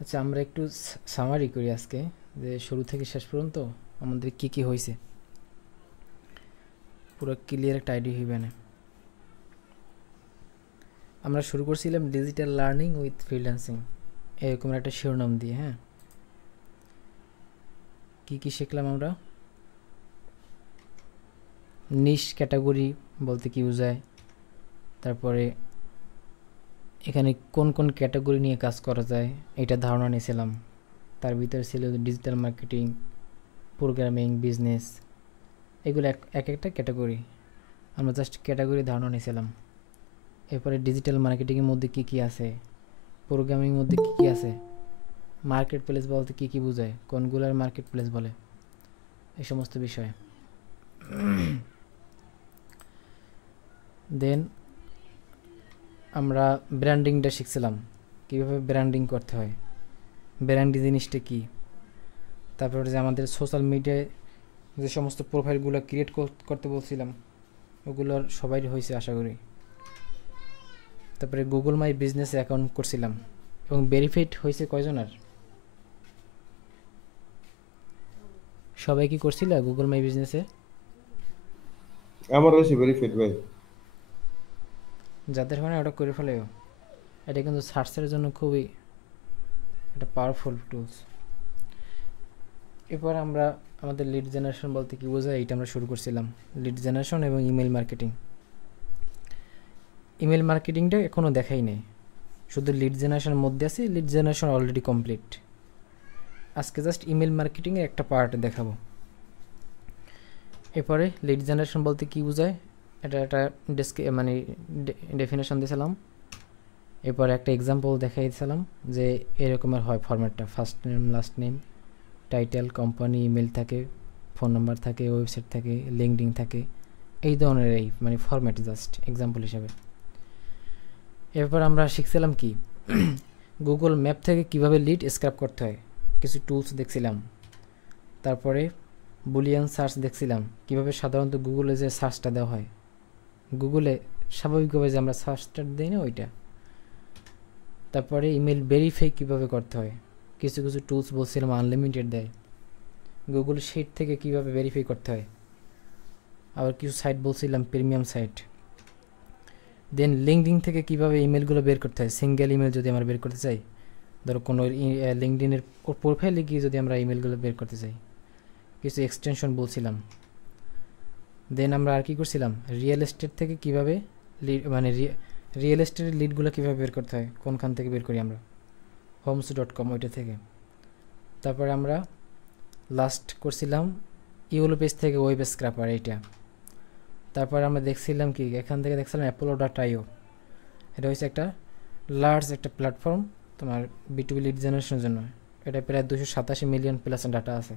আচ্ছা, আমরা একটু সামারি করি আজকে, যে শুরু থেকে শেষ পর্যন্ত আমাদের কি কি হয়েছে, পুরো ক্লিয়ার একটা আইডিয়া হইবে না। আমরা শুরু করছিলাম ডিজিটাল লার্নিং উইথ ফ্রিল্যান্সিং, এরকম একটা শিরোনাম দিয়ে। হ্যাঁ, কি কি শিখলাম আমরা? নিশ ক্যাটাগরি বলতে কি বোঝায়, তারপরে এখানে কোন কোন ক্যাটাগরি নিয়ে কাজ করা যায় এটা ধারণা নিয়েছিলাম। তার ভিতরে ছিল ডিজিটাল মার্কেটিং, প্রোগ্রামিং, বিজনেস, এগুলো এক এক একটা ক্যাটাগরি। আমরা জাস্ট ক্যাটাগরি ধারণা নিয়েছিলাম। এরপরে ডিজিটাল মার্কেটিংয়ের মধ্যে কি কি আছে, প্রোগ্রামিং মধ্যে কি কি আছে, মার্কেট প্লেস বলতে কি কি বোঝায়, কোনগুলার মার্কেট প্লেস বলে, এই সমস্ত বিষয়। দেন আমরা ব্র্যান্ডিংটা শিখছিলাম, কীভাবে ব্র্যান্ডিং করতে হয়, ব্র্যান্ডিং জিনিসটা কী। তারপরে যে আমাদের সোশ্যাল মিডিয়ায় যে সমস্ত প্রোফাইলগুলো ক্রিয়েট করতে বলছিলাম, ওগুলোর সবাই হয়েছে আশা করি। তারপরে গুগল মাই বিজনেস অ্যাকাউন্ট করছিলাম, এবং ভেরিফাইড হয়েছে কয়জনের? সবাই কি করছিল গুগল মাই বিজনেসে? আমার হয়েছে ভেরিফাইড ভাই। যাদের হয় না ওটা করে ফেলেও। এটা কিন্তু সার্চের জন্য খুবই একটা পাওয়ারফুল টুলস। এরপর আমরা আমাদের লিড জেনারেশন বলতে কী বোঝায় এইটা আমরা শুরু করছিলাম, লিড জেনারেশন এবং ইমেল মার্কেটিং। ইমেল মার্কেটিংটা এখনও দেখাই নেই, শুধু লিড জেনারেশনের মধ্যে আছে, লিড জেনারেশন অলরেডি কমপ্লিট। আজকে জাস্ট ইমেল মার্কেটিংয়ের একটা পার্ট দেখাবো। এরপরে লিড জেনারেশন বলতে কী বোঝায় এটা একটা মানে ডেফিনেশন দিয়েছিলাম। এরপরে একটা এক্সাম্পল দেখাইছিলাম যে এরকমের হয় ফরম্যাটটা, first name, last name, title, company, email থাকে, ফোন নাম্বার থাকে, ওয়েবসাইট থাকে, লিঙ্কডিন থাকে, এই ধরনের এই মানে ফরম্যাট, জাস্ট এক্সাম্পল হিসাবে। এরপর আমরা শিখছিলাম কি গুগল ম্যাপ থেকে কিভাবে লিড স্ক্র্যাপ করতে হয়, কিছু টুলস দেখছিলাম। তারপরে বুলিয়ান সার্চ দেখছিলাম, কিভাবে সাধারণত গুগলে যে সার্চটা দেওয়া হয়, গুগলে স্বাভাবিকভাবে যে আমরা সার্চটা দিই না ওইটা। তারপরে ইমেল ভেরিফাই কীভাবে করতে হয়, কিছু কিছু টুলস বলছিলাম আনলিমিটেড দেয়। গুগল শিট থেকে কিভাবে ভেরিফাই করতে হয়, আবার কিছু সাইট বলছিলাম প্রিমিয়াম সাইট। দেন লিঙ্কডিন থেকে কিভাবে ইমেলগুলো বের করতে হয়, সিঙ্গেল ইমেল যদি আমরা বের করতে চাই, ধরো কোনো লিঙ্কডিনের প্রোফাইলে গিয়ে যদি আমরা ইমেলগুলো বের করতে চাই, কিছু এক্সটেনশন বলছিলাম। দেন আমরা আর কি করছিলাম, রিয়েল এস্টেট থেকে কিভাবে মানে রিয়েল এস্টেটের লিডগুলো কীভাবে বের করতে হয়, কোনখান থেকে বের করি আমরা, homes.com ওইটা থেকে। তারপরে আমরা লাস্ট করছিলাম ইউলো পেজ থেকে ওয়েব স্ক্র্যাপার এইটা। তারপর আমরা দেখছিলাম কি, এখান থেকে দেখছিলাম apollo.io, এটা হচ্ছে একটা লার্জ একটা প্ল্যাটফর্ম তোমার B2B লিড জেনারেশনের জন্য। এটা প্রায় 287 মিলিয়ন প্লাস ডাটা আছে।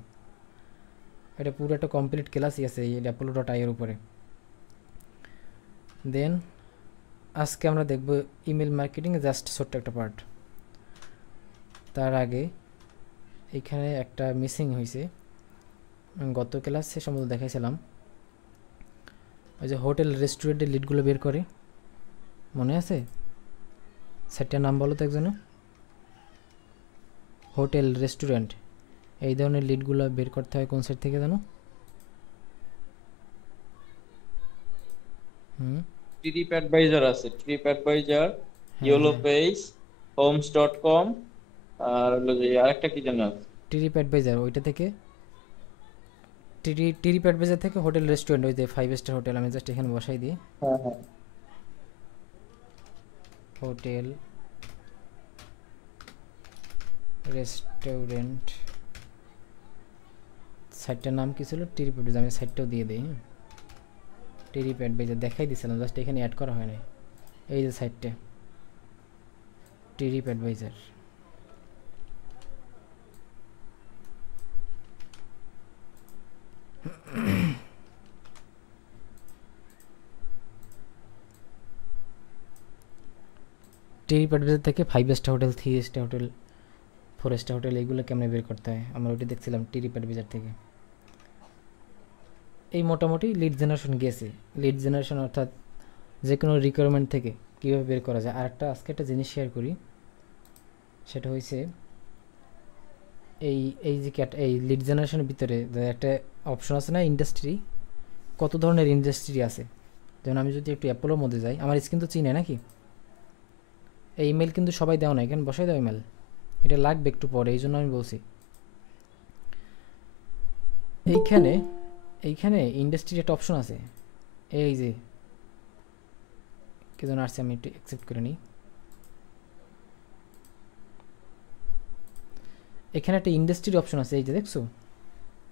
এটা পুরো একটা কমপ্লিট ক্লাসই আছে এই apollo.ioর উপরে। দেন আজকে আমরা দেখব ইমেল মার্কেটিং, জাস্ট ছোট্ট একটা পার্ট। তার আগে এখানে একটা মিসিং হয়েছে, গত ক্লাসে সম্ভবত দেখাইছিলাম, ওই যে হোটেল রেস্টুরেন্টের লিডগুলো বের করে, মনে আছে? সেটার নাম বলো তো একজনে। হোটেল রেস্টুরেন্ট, এই ধরনের লিডগুলো বের করতে হয় কোন সাইট থেকে জানো? হুম। ট্রিপ অ্যাডভাইজার আছে, ট্রিপ অ্যাডভাইজার, হ্যাঁ ইয়েলো হ্যাঁ, পেজ, হোমস.কম, আর হলো যে আরেকটা কি যেন আছে। ট্রিপ অ্যাডভাইজার ওইটা থেকে, ট্রিপ অ্যাডভাইজার থেকে হোটেল রেস্টুরেন্ট, ওই যে 5 স্টার হোটেল, আমি জাস্ট এখানে বসাই দিই, হ্যাঁ হ্যাঁ। Hotel restaurant. সাইটটার নাম কি ছিল? ট্রিপ অ্যাডভাইজার, আমি সাইটটাও দিয়ে দিই। হ্যাঁ, ট্রিপ অ্যাডভাইজার দেখাই দিয়েছিলাম, জাস্ট এখানে অ্যাড করা হয় নাই। এই যে সাইটটা ট্রিপ অ্যাডভাইজার। ট্রিপ অ্যাডভাইজার থেকে 5 star hotel, 3 star hotel, 4 star hotel, এইগুলো কেমনে বের করতে হয় আমরা ওইটা দেখছিলাম ট্রিপ অ্যাডভাইজার থেকে। এই মোটামুটি লিড জেনারেশন গেছে। লিড জেনারেশন অর্থাৎ যে কোনো রিকোয়ারমেন্ট থেকে কীভাবে বের করা যায়। আর একটা আজকে একটা জিনিস শেয়ার করি, সেটা হয়েছে এই এই যে এই লিড জেনারেশনের ভিতরে যে একটা অপশন আছে না ইন্ডাস্ট্রি, কত ধরনের ইন্ডাস্ট্রি আছে। যেমন আমি যদি একটু অ্যাপোলোর মধ্যে যাই, আমার স্ক্রিন তো চিনে নাকি, এই ইমেল কিন্তু সবাই দেওয়া না, এখানে বসাই দাও ইমেল, এটা লাগবে একটু পরে, এই জন্য আমি বলছি। এইখানে এইখানে ইন্ডাস্ট্রির একটা অপশন আছে, এই যে কেজন আসছে, আমি একটু অ্যাকসেপ্ট করে নিই। এখানে একটা ইন্ডাস্ট্রির অপশন আছে, এই যে দেখছো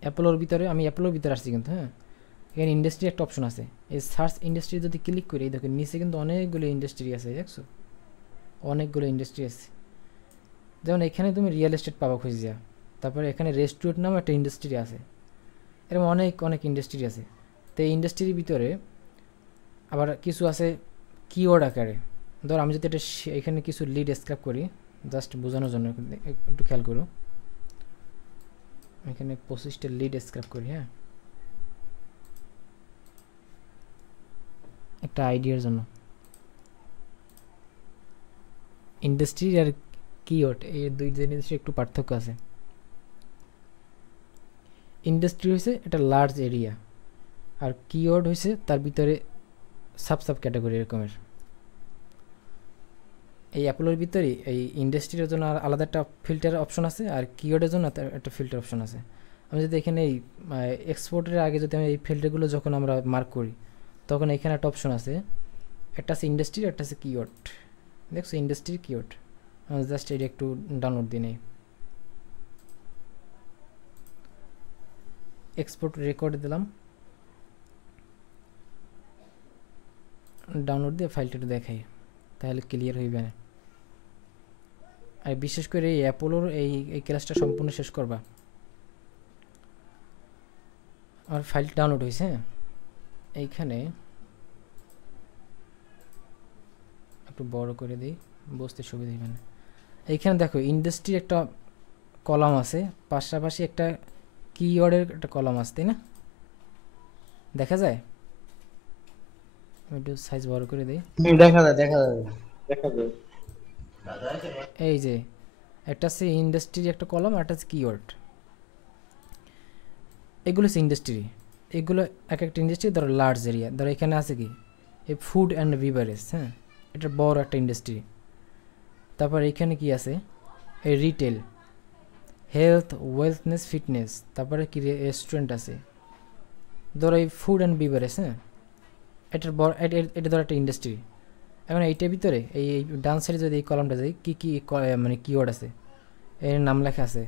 অ্যাপোলোর ভিতরে, আমি অ্যাপোলোর ভিতরে আসছি কিন্তু, হ্যাঁ এখানে ইন্ডাস্ট্রি একটা অপশন আছে। এই সার্চ ইন্ডাস্ট্রি যদি ক্লিক করি, এই দেখো নিচে কিন্তু অনেকগুলো ইন্ডাস্ট্রি আছে, দেখছো অনেকগুলো ইন্ডাস্ট্রি আছে। যেমন এখানে তুমি রিয়েল এস্টেট পাবা খুঁজে, তারপরে এখানে রেস্টুরেন্ট নামে একটা ইন্ডাস্ট্রি আছে, এরকম অনেক অনেক ইন্ডাস্ট্রি আছে। তো এই ইন্ডাস্ট্রির ভিতরে আবার কিছু আছে কিওয়ার্ড আকারে। ধর আমি যদি এটা এখানে কিছু লিড স্ক্র্যাপ করি, জাস্ট বোঝানোর জন্য একটু খেয়াল করো, এখানে 25টা লিড স্ক্র্যাপ করি, হ্যাঁ একটা আইডিয়ার জন্য। ইন্ডাস্ট্রি আর কিওয়ার্ড এই দুই জিনিসের একটু পার্থক্য আছে। ইন্ডাস্ট্রি হয়েছে এটা লার্জ এরিয়া, আর কিওয়ার্ড হয়েছে তার ভিতরে সাব সাব ক্যাটাগরি এরকমের। এই অ্যাপোলোর ভিতরে এই ইন্ডাস্ট্রির জন্য আর আলাদা একটা ফিল্টার অপশন আছে, আর কিওয়ার্ডের জন্য একটা ফিল্টার অপশন আছে। আমি যদি এখানে এই এক্সপোর্টের আগে যদি আমি এই ফিল্টারগুলো যখন আমরা মার্ক করি, তখন এখানে একটা অপশন আছে, একটা আছে ইন্ডাস্ট্রি, একটা আছে কিওয়ার্ড, দেখছো ইন্ডাস্ট্রি কিওয়ার্ড। আমি জাস্ট এটা একটু ডাউনলোড দিয়ে নেই, এক্সপোর্ট রেকর্ড দিলাম, ডাউনলোড দিয়ে ফাইলটা একটু দেখাই, তাহলে ক্লিয়ার হইবে না। আর বিশেষ করে এই অ্যাপোলোর এই ক্লাসটা সম্পূর্ণ শেষ করবা। আমার ফাইলটা ডাউনলোড হয়েছে, হ্যাঁ এইখানে একটু বড় করে দিই, বুঝতে সুবিধা হবে না। এইখানে দেখো ইন্ডাস্ট্রি একটা কলাম আছে, পাশাপাশি একটা কিওয়ার্ডের একটা কলাম আছে, তাই না? দেখা যায়, আমি একটু সাইজ বড় করে দিই, দেখা যায় দেখা যায় দেখা যায়। এই যে একটা আছে ইন্ডাস্ট্রি একটা কলাম, আর একটা আছে কিওয়ার্ড। এগুলো হচ্ছে ইন্ডাস্ট্রি, এগুলো এক একটা ইন্ডাস্ট্রি ধরো লার্জ এরিয়া। ধরো এখানে আছে কি এই ফুড অ্যান্ড বিভারেজ, হ্যাঁ এটা বড় একটা ইন্ডাস্ট্রি। তারপর এখানে কি আছে, এই রিটেল, হেলথ, ওয়েলথনেস, ফিটনেস, তারপরে কি রেস্টুরেন্ট আছে। ধরো এই ফুড অ্যান্ড বিভারেজ, হ্যাঁ এটার বড়, এটা ধরো একটা ইন্ডাস্ট্রি। এখন এইটার ভিতরে এই ডান সাইডে যদি এই কলামটা যাই, কী কী মানে কিওয়ার্ড আছে, এর নাম লেখা আছে,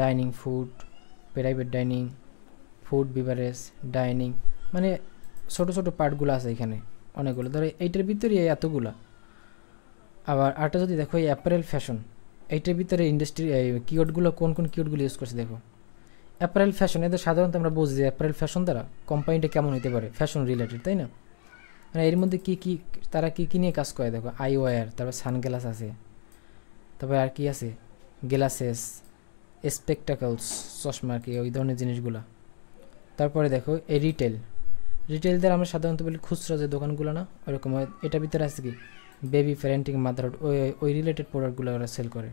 dining, food, private dining, food, beverage, dining, মানে ছোটো ছোটো পার্টগুলো আছে এখানে অনেকগুলো। ধরো এইটার ভিতরে এতগুলা। আবার আরটা যদি দেখো এই অ্যাপারেল ফ্যাশন, এইটার ভিতরে ইন্ডাস্ট্রি কিওয়ার্ডগুলো কোন কোন কিওয়ার্ডগুলো ইউজ করছে দেখো। অ্যাপারেল ফ্যাশন, এদের সাধারণত আমরা বুঝি যে অ্যাপারেল ফ্যাশন দ্বারা কোম্পানিটা কেমন হতে পারে, ফ্যাশন রিলেটেড, তাই না? মানে এর মধ্যে কী কী তারা কী কী নিয়ে কাজ করে দেখো, আইওয়ার, তারপর সানগ্লাস আছে, তারপরে আর কি আছে, গ্লাসেস, স্পেকটাকলস, চশমা আর কি, ওই ধরনের জিনিসগুলো। তারপরে দেখো এই রিটেল, রিটেল দ্বারা আমরা সাধারণত বলি খুচরা যে দোকানগুলো না, ওরকম। এটার ভিতরে আছে কি বেবি, প্যারেন্টিং, মাদারহুড, ওই রিলেটেড প্রোডাক্টগুলো ওরা সেল করে।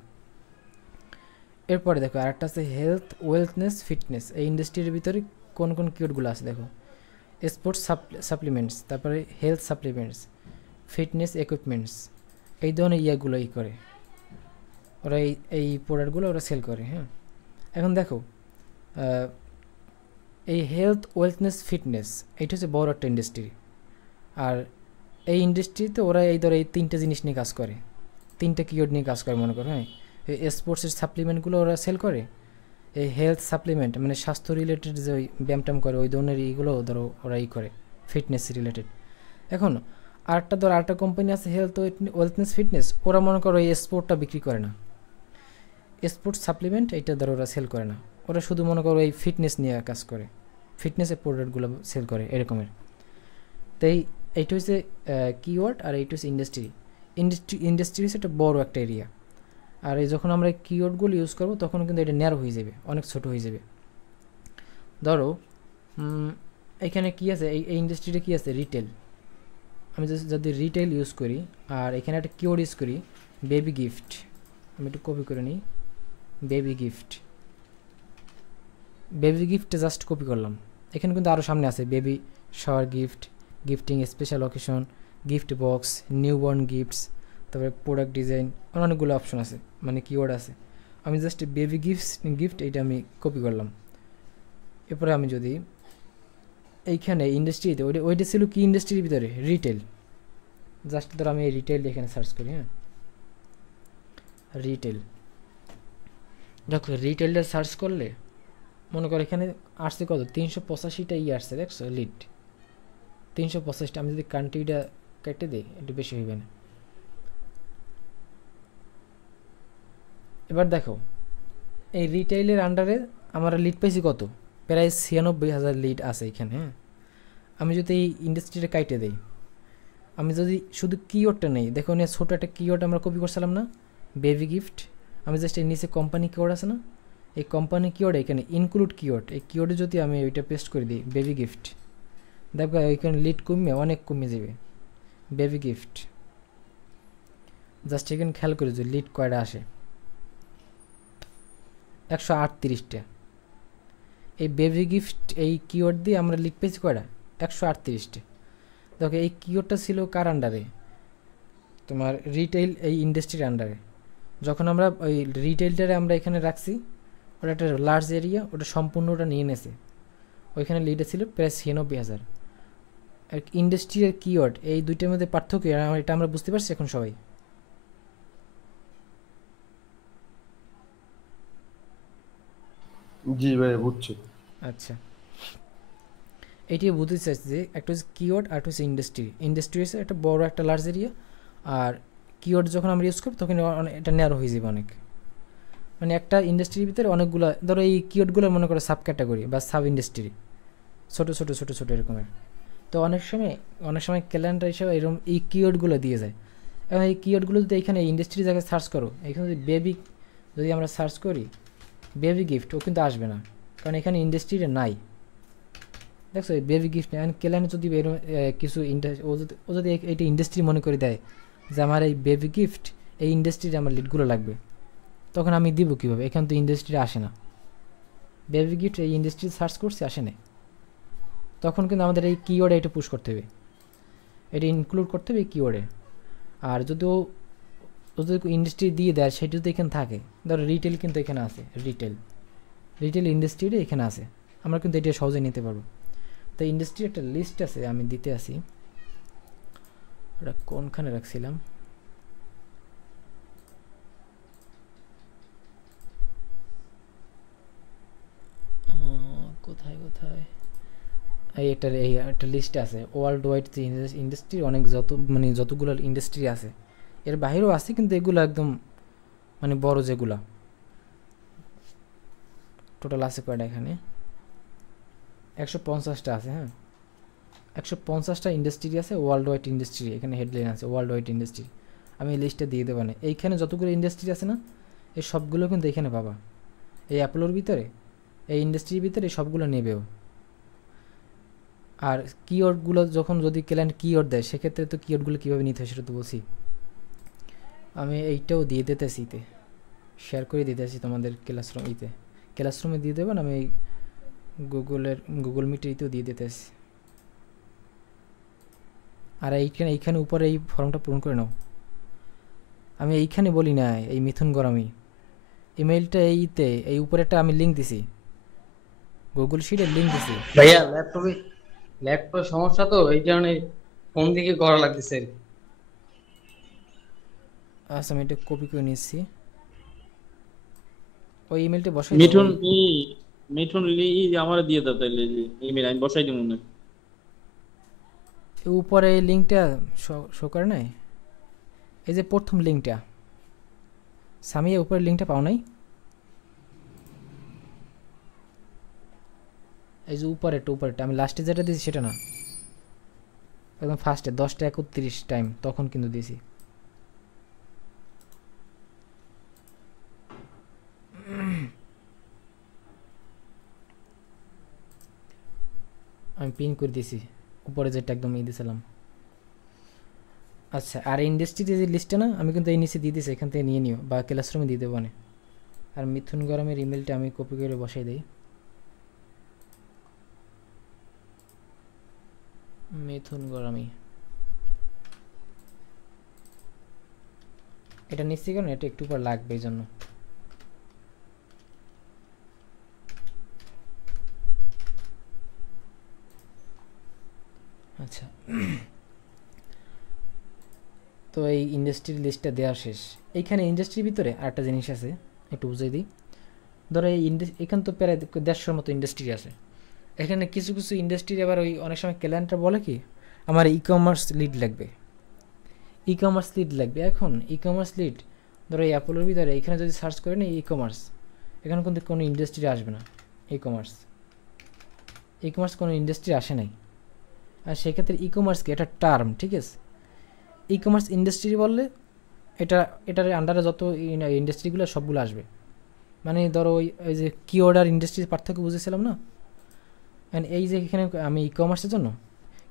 এরপরে দেখো আরেকটা আছে হেলথ, ওয়েলথনেস, ফিটনেস। এই ইন্ডাস্ট্রির ভিতরে কোন কোন কিওয়ার্ডগুলো আছে দেখো, স্পোর্টস সাপ্লিমেন্টস, তারপরে হেলথ সাপ্লিমেন্টস, ফিটনেস ইকুইপমেন্টস, এই ধরনের ইয়াগুলো করে ওরা এই প্রোডাক্টগুলো ওরা সেল করে, হ্যাঁ। এখন দেখো এই হেলথ, ওয়েলথনেস, ফিটনেস এইটা হচ্ছে বড় একটা ইন্ডাস্ট্রি। আর এই ইন্ডাস্ট্রিতে ওরা এই ধরো এই তিনটে জিনিস নিয়ে কাজ করে, তিনটে কিওয়ার্ড নিয়ে কাজ করে মনে করো, হ্যাঁ। এই স্পোর্টসের সাপ্লিমেন্টগুলো ওরা সেল করে, এই হেলথ সাপ্লিমেন্ট মানে স্বাস্থ্য রিলেটেড যে ওই ব্যায়াম ট্যাম করে ওই ধরনের এইগুলো ধরো ওরা করে ফিটনেস রিলেটেড। এখন আরেকটা ধরো আরেকটা কোম্পানি আছে হেলথ, ওয়েলথনেস, ফিটনেস, ওরা মনে করো এই স্পোর্টটা বিক্রি করে না, স্পোর্টস সাপ্লিমেন্ট এইটা ধরো ওরা সেল করে না, ওরা শুধু মনে করো এই ফিটনেস নিয়ে কাজ করে, ফিটনেসের প্রোডাক্টগুলো সেল করে এরকমের। তাই এইটা হচ্ছে কিওয়ার্ড, আর এইটা হচ্ছে ইন্ডাস্ট্রি। ইন্ডাস্ট্রি হচ্ছে একটা বড় একটা এরিয়া। আর এই যখন আমরা কিওয়ার্ডগুলো ইউজ করবো তখন কিন্তু এটা ন্যারো হয়ে যাবে, অনেক ছোট হয়ে যাবে। ধরো এখানে কি আছে, এই ইন্ডাস্ট্রিটা কি আছে, রিটেল। আমি যদি রিটেল ইউজ করি আর এখানে একটা কিওয়ার্ড ইউজ করি বেবি গিফট, আমি একটু কপি করে নিই, বেবি গিফট, বেবি গিফটে জাস্ট কপি করলাম। এখানে কিন্তু আরও সামনে আছে baby shower gift, gifting special occasion, gift box, newborn gifts, তারপরে প্রোডাক্ট ডিজাইন, অনেকগুলো অপশন আছে, মানে কিওয়ার্ড আছে। আমি জাস্ট বেবি গিফট এইটা আমি কপি করলাম। এরপরে আমি যদি এইখানে ইন্ডাস্ট্রিতে ওইটা ছিল কি ইন্ডাস্ট্রির ভিতরে রিটেল, জাস্ট ধর আমি এই রিটেল এখানে সার্চ করি। হ্যাঁ, রিটেল, দেখো রিটেলটা সার্চ করলে মনে করো এখানে আসছে কত 385টা আসছে, দেখছো লিড 385টা। আমি যদি কান্ট্রিটা কেটে দিই একটু বেশি হইবে না। এবার দেখো এই রিটেইলের আন্ডারে আমরা লিড পাইছি কত, প্রায় 96,000 লিড আছে এখানে। হ্যাঁ, আমি যদি এই ইন্ডাস্ট্রিটা কাইটে দিই, আমি যদি শুধু কিওয়ার্ডটা নেই, দেখো নিয়ে ছোটো একটা কিওয়ার্ড আমরা কপি করছিলাম না, বেবি গিফট। আমি জাস্ট এর নিচে কোম্পানি কিওয়ার্ড আছে না, এই কোম্পানি কিওয়ার্ড এখানে ইনক্লুড কিওয়ার্ড, এই কিওয়ার্ডে যদি আমি ওইটা পেস্ট করে দিই বেবি গিফট, দেখো এখানে লিড কমে অনেক কমে যাবে। বেবি গিফট জাস্ট এখানে খেয়াল করে যে লিড কয়টা আসে, 138টা। এই বেবি গিফট এই কিওয়ার্ড দিয়ে আমরা লিড পেয়েছি কয়টা, 138টা। দেখো এই কিওয়ার্ডটা ছিল কার আন্ডারে, তোমার রিটেইল এই ইন্ডাস্ট্রির আন্ডারে। যখন আমরা ওই রিটেইলটারে আমরা এখানে রাখছি, ওটা একটা লার্জ এরিয়া, ওটা সম্পূর্ণটা নিয়ে নেছে, ওইখানে লিডে ছিল প্রায় 96,000। আর ইন্ডাস্ট্রি আর কিওয়ার্ড এই দুইটার মধ্যে পার্থক্য এটা আমরা বুঝতে পারছি এখন সবাই। জি ভাই বুঝছি। আচ্ছা, এটি বুঝতে চাইছি যে একটা হচ্ছে কিওয়ার্ড আর একটা হচ্ছে ইন্ডাস্ট্রি। ইন্ডাস্ট্রি হচ্ছে একটা বড় একটা লার্জ এরিয়া, আর কিওয়ার্ড যখন আমরা ইউজ করি তখন এটা ন্যারো হয়ে যাবে অনেক। মানে একটা ইন্ডাস্ট্রির ভিতরে অনেকগুলো, ধরো এই কিওয়ার্ডগুলো মনে করো সাব ক্যাটাগরি বা সাব ইন্ডাস্ট্রি, ছোটো ছোটো ছোটো ছোটো এরকমের। তো অনেক সময় ক্যালেন্ডার হিসেবে এরকম এই কিওয়ার্ডগুলো দিয়ে যায়। এবং এই কিওয়ার্ডগুলো যদি এখানে ইন্ডাস্ট্রি জায়গায় সার্চ করো, এখানে যদি আমরা সার্চ করি বেবি গিফট, ও কিন্তু আসবে না, কারণ এখানে ইন্ডাস্ট্রিটা নাই। দেখছো এই বেবি গিফট নেই, ক্যালেন্ডার যদি কিছু ও যদি এইটা ইন্ডাস্ট্রি মনে করে দেয় যে আমার এই বেবি গিফট এই ইন্ডাস্ট্রিতে আমার লিডগুলো লাগবে, তখন আমি দিব কীভাবে, এখানে তো ইন্ডাস্ট্রি আসে না। বেবি গিফট এই ইন্ডাস্ট্রি সার্চ করছে আসে না, তখন কিন্তু আমাদের এই কিওয়ার্ডে এটা পুশ করতে হবে, এটা ইনক্লুড করতে হবে এই কিওয়ার্ডে। আর যদি ও যদি ইন্ডাস্ট্রি দিয়ে দেয় সেটা যদি এখানে থাকে, ধরো রিটেল কিন্তু এখানে আছে, রিটেল ইন্ডাস্ট্রিটা এখানে আছে, আমরা কিন্তু এটা সহজে নিতে পারবো। তো ইন্ডাস্ট্রির একটা লিস্ট আছে, আমি দিতে আসি, ওটা কোনখানে রাখছিলাম, কোথায় এই একটা লিস্ট আছে ওয়ার্ল্ড ওয়াইড যে ইন্ডাস্ট্রি, অনেক যতগুলো ইন্ডাস্ট্রি আছে, এর বাইরেও আছে, কিন্তু এগুলো একদম মানে বড় যেগুলা টোটাল আছে কয়টা এখানে 150টা আছে। হ্যাঁ, 150টা ইন্ডাস্ট্রি আছে, ওয়ার্ল্ড ওয়াইড ইন্ডাস্ট্রি, এখানে হেডলাইন আছে ওয়ার্ল্ড ওয়াইড ইন্ডাস্ট্রি। আমি এই লিস্টটা দিয়ে দেবো না, এইখানে যতগুলো ইন্ডাস্ট্রি আছে না, এই সবগুলো কিন্তু এখানে পাবা, এই অ্যাপলোর ভিতরে এই ইন্ডাস্ট্রির ভিতরে সবগুলো নেবেও। আর কিওয়ার্ডগুলো যখন যদি ক্লায়েন্ট কিওয়ার্ড দেয়, সেক্ষেত্রে তো কিওয়ার্ডগুলো কীভাবে নিতে হয় সেটা তো বলছি। আমি এইটাও দিয়ে দিতেছি, শেয়ার করে দিতেছি তোমাদের ক্লাসরুমে দিয়ে দেবেন, আমি গুগল মিটেও দিয়ে দিতেছি। আর এইখানে উপরে এই ফর্মটা পূরণ করে নাও। আমি এইখানে বলি না, এই মিথুন গরামি ইমেইলটা এই উপরেটা আমি লিঙ্ক দিছি, গুগল শিটের লিঙ্ক দিছি ভাইয়া। ল্যাপটপে সমস্যা তো, এই কারণে ফোন থেকে করা লাগতেছে। আচ্ছা, আমি এটা কপি করে নিচ্ছি, ওই ইমেলটা বসাই মিঠুন লি আমার দিয়ে দাও তাইলে, ইমেল আমি বসাই দিব না। উপরে এই লিঙ্কটা শো করে নাই, এই যে প্রথম লিঙ্কটা, সামিয়া উপরে লিঙ্কটা পাও নাই, এই যে উপরেরটা আমি লাস্টে যেটা দিয়েছি সেটা না, একদম ফার্স্টে 10:31 টাইম তখন কিন্তু দিয়েছি। আমি পিন করে দিয়েছি উপরে যেটা একদম দিয়েছিলাম। আচ্ছা, আর ইন্ডাস্ট্রিতে যে লিস্টটা না, আমি কিন্তু এই নিচে দিয়ে দিয়েছি, এখান থেকে নিয়ে নিও বা ক্লাসরুমে দিয়ে দেবো না। আর মিথুন গরমের ইমেলটা আমি কপি করে বসাই দিই। মিথুন গরামি, এটা নিচ্ছি কারণ এটা একটু পর লাগবে এই জন্য। আচ্ছা, তো এই ইন্ডাস্ট্রির লিস্টটা দেওয়া শেষ। এইখানে ইন্ডাস্ট্রির ভিতরে আরেকটা জিনিস আছে, একটু বুঝিয়ে দিই। ধরো এই এখানে তো প্রায় 150-র মতো ইন্ডাস্ট্রি আছে। এখানে কিছু কিছু ইন্ডাস্ট্রি আবার ওই অনেক সময় ক্লায়েন্টরা বলে কি আমার ই কমার্স লিড লাগবে, ই কমার্স লিড লাগবে। এখন ই কমার্স লিড ধরো এই অ্যাপোলোর ভিতরে এখানে যদি সার্চ করে না ই কমার্স, এখানে কিন্তু কোনো ইন্ডাস্ট্রি আসবে না। ই কমার্স কোনো ইন্ডাস্ট্রি আসে নাই। আর সেক্ষেত্রে ই কমার্স কি এটা টার্ম, ঠিক আছে। ই কমার্স ইন্ডাস্ট্রি বললে এটার আন্ডারে যত ইন্ডাস্ট্রিগুলো সবগুলো আসবে। মানে ধরো ওই যে কিওয়ার্ড আর ইন্ডাস্ট্রির পার্থক্য বুঝেছিলাম না। অ্যান্ড এই যে এখানে আমি ই কমার্সের জন্য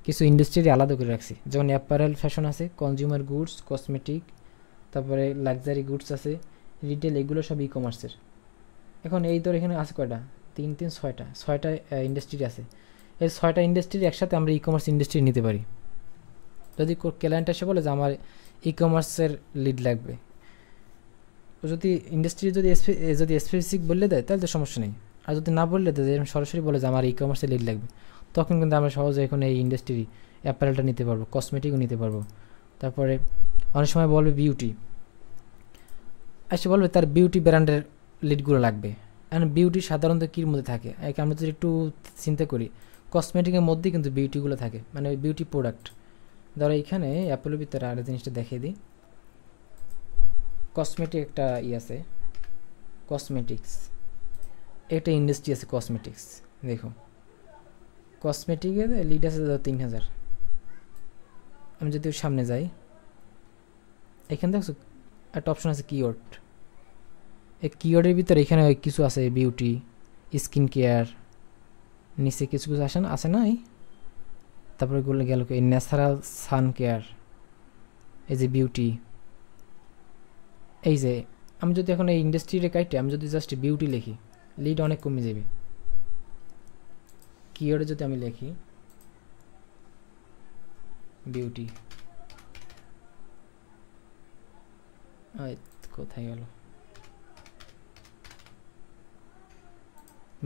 কিছু ইন্ডাস্ট্রি আলাদা করে রাখছি, যেমন অ্যাপারেল ফ্যাশন আছে, কনজিউমার গুডস, কসমেটিক, তারপরে লাক্সারি গুডস আছে, রিটেল, এগুলো সব ই কমার্সের। এখন এই ধর এখানে আছে কয়টা, 6টা ইন্ডাস্ট্রি আছে। এই 6টা ইন্ডাস্ট্রির একসাথে আমরা ই কমার্স ইন্ডাস্ট্রি নিতে পারি। যদি ক্লায়েন্ট এসে বলে যে আমার ই কমার্সের লিড লাগবে, যদি ইন্ডাস্ট্রি যদি স্পেসিফিক বললে দেয় তাহলে তো সমস্যা নেই। আর যদি না বললে দেয়, সরাসরি বলে যে আমার ই কমার্সের লিড লাগবে, তখন কিন্তু আমরা সহজে এখন এই ইন্ডাস্ট্রি অ্যাপারেলটা নিতে পারবো, কসমেটিকও নিতে পারবো। তারপরে অনেক সময় বলবে বিউটি, এসে বলবে তার বিউটি ব্র্যান্ডের লিডগুলো লাগবে। অ্যান্ড বিউটি সাধারণত কীর মধ্যে থাকে, আমরা যদি একটু চিন্তা করি, কসমেটিকের মধ্যেই কিন্তু বিউটিগুলো থাকে, মানে বিউটি প্রোডাক্ট। ধরো এইখানে অ্যাপোলোর ভিতরে আর জিনিসটা দেখিয়ে দিই। কসমেটিক একটা আছে, কসমেটিক্স, একটা ইন্ডাস্ট্রি আছে কসমেটিক্স। দেখো কসমেটিকের লিড আছে 3000। আমি যদি সামনে যাই, এখানে দেখছো একটা অপশন আছে কিওয়ার্ড। এই কিওয়ার্ডের ভিতরে এখানে কিছু আছে বিউটি, স্কিন কেয়ার, নিচে কিছু কিছু আসে না এই, তারপরে গেল এই ন্যাচারাল সান কেয়ার, এই যে বিউটি। এই যে আমি যদি এখন এই ইন্ডাস্ট্রির কাইটে আমি যদি জাস্ট বিউটি লিখি, লিড অনেক কমে যাবে। কিওয়ার্ডে যদি আমি লিখি বিউটি, কোথায় গেল,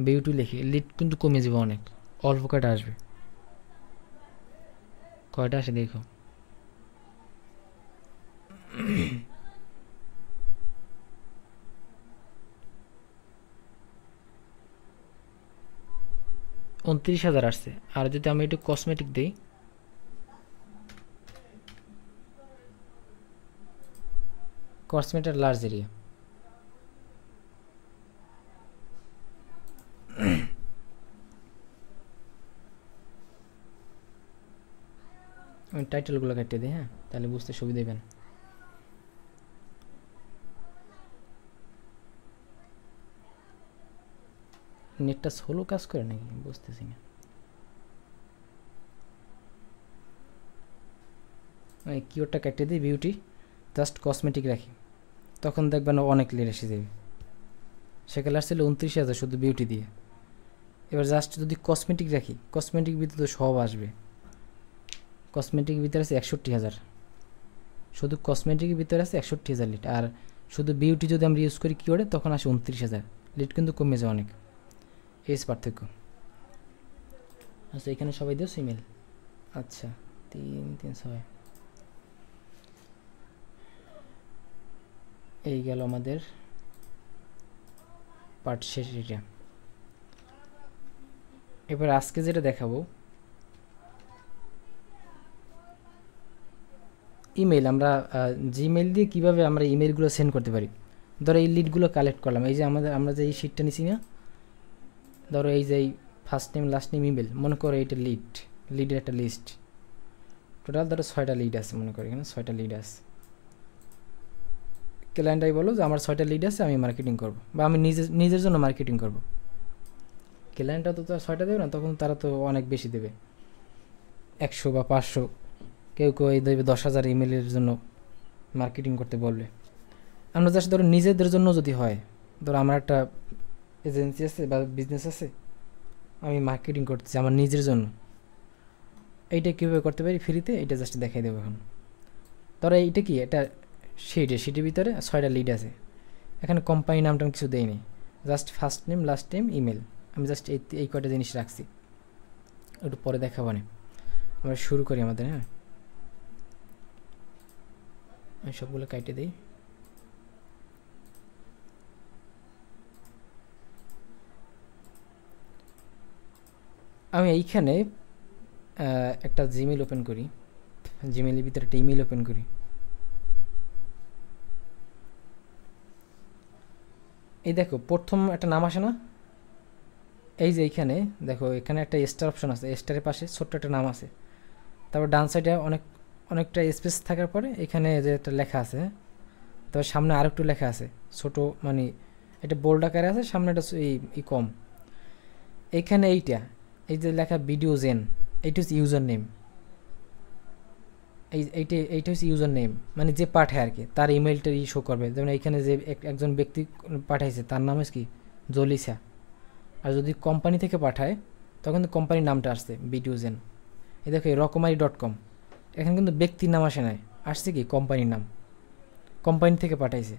বিউটি লিখি, লিড কিন্তু কমে যাবে অনেক, অল্প কয়টা আসবে। কয়টা আসে দেখো, $29,000 আসছে। আর যদি আমি একটু কসমেটিক দিই, কসমেটিক লার্জ এরিয়া, আমি টাইটেলগুলো কেটে দিই, হ্যাঁ, তাহলে বুঝতে সুবিধা হবে। নেটটা স্লো কাজ করে নাকি বুঝতেছি না। কিওয়ার্ডটা কেটে দিই, বিউটি, জাস্ট কসমেটিক রাখি, তখন দেখবেন অনেক লিড এসে যাবে। সেখানে আসছিল 29,000 শুধু বিউটি দিয়ে। এবার জাস্ট যদি কসমেটিক রাখি, কসমেটিক ভিতরে তো সব আসবে। কসমেটিক ভিতরে আছে 61,000, শুধু কসমেটিকের ভিতরে আছে 61,000 লিড। আর শুধু বিউটি যদি আমরা ইউজ করি কিওয়ার্ডে, তখন আসে 29,000 লিড, কিন্তু কমে যায় অনেক। এই পার্থক্য। আচ্ছা, এখানে সবাই দিও ইমেল। আচ্ছা, 336 এই গেল আমাদের পার্ট শেষ এটা। এবার আজকে যেটা দেখাবো, ইমেল। আমরা জিমেল দিয়ে কিভাবে আমরা ইমেলগুলো সেন্ড করতে পারি। ধরো এই লিডগুলো কালেক্ট করলাম, এই যে আমরা যে এই শিটটা নিছি না, ধরো এই যে first name last name email, মনে করো এইটা লিডের একটা লিস্ট। টোটাল ধরো 6টা লিড আছে, মনে করো এখানে 6টা লিড আছে। ক্লায়েন্টটাই বলো যে আমার 6টা লিড আছে, আমি মার্কেটিং করব, বা আমি নিজের জন্য মার্কেটিং করব। ক্লায়েন্টটা তো 6টা দেবে না, তখন তারা তো অনেক বেশি দেবে, 100 বা 500, কেউ এই দেবে 10,000 ইমেলের জন্য মার্কেটিং করতে বলবে। আমরা জাস্ট ধরো নিজেদের জন্য যদি হয়, ধরো আমার একটা এজেন্সি আছে বা বিজনেস আছে, আমি মার্কেটিং করতেছি আমার নিজের জন্য, এইটা কীভাবে করতে পারি ফ্রিতে, এটা জাস্ট দেখাই দেবো এখন। ধরো এইটা কি, এটা শিটের ভিতরে 6টা লিড আছে, এখানে কোম্পানি নামটা আমি কিছু দেইনি, just first name last name email, আমি জাস্ট এই কয়টা জিনিস রাখছি, একটু পরে দেখাবো না। আমরা শুরু করি আমাদের। হ্যাঁ, আমি সবগুলো কাটে দিই। আমি এইখানে একটা জিমেল ওপেন করি, জিমেলের ভিতরে একটা ইমেল ওপেন করি। এই দেখো প্রথম একটা নাম আসে না, এই যে এইখানে দেখো এখানে একটা স্টার অপশন আছে, স্টারের পাশে ছোট্ট একটা নাম আছে, তারপর ডান সাইডে অনেকটা স্পেস থাকার পরে এখানে যে একটা লেখা আছে, তারপর সামনে আর একটু লেখা আছে ছোট, মানে এটা বোল্ড আকারে আছে, সামনে একটা এই কম। এইখানে এই যে লেখা ভিডিও জেন, এইটা হচ্ছে ইউজার নেম, এইটা হচ্ছে ইউজার নেম, মানে যে পাঠায় আর কি তার ইমেলটা শো করবে। যেমন এইখানে যে একজন ব্যক্তি পাঠাইছে তার নাম হচ্ছে কি জলিসা, আর যদি কোম্পানি থেকে পাঠায় তখন তো কোম্পানির নামটা আসছে ভিডিও জেন। এই দেখো রকমারি.com, এখানে কিন্তু ব্যক্তির নাম আসে নাই, আসছে কি কোম্পানির নাম, কোম্পানি থেকে পাঠাইছে।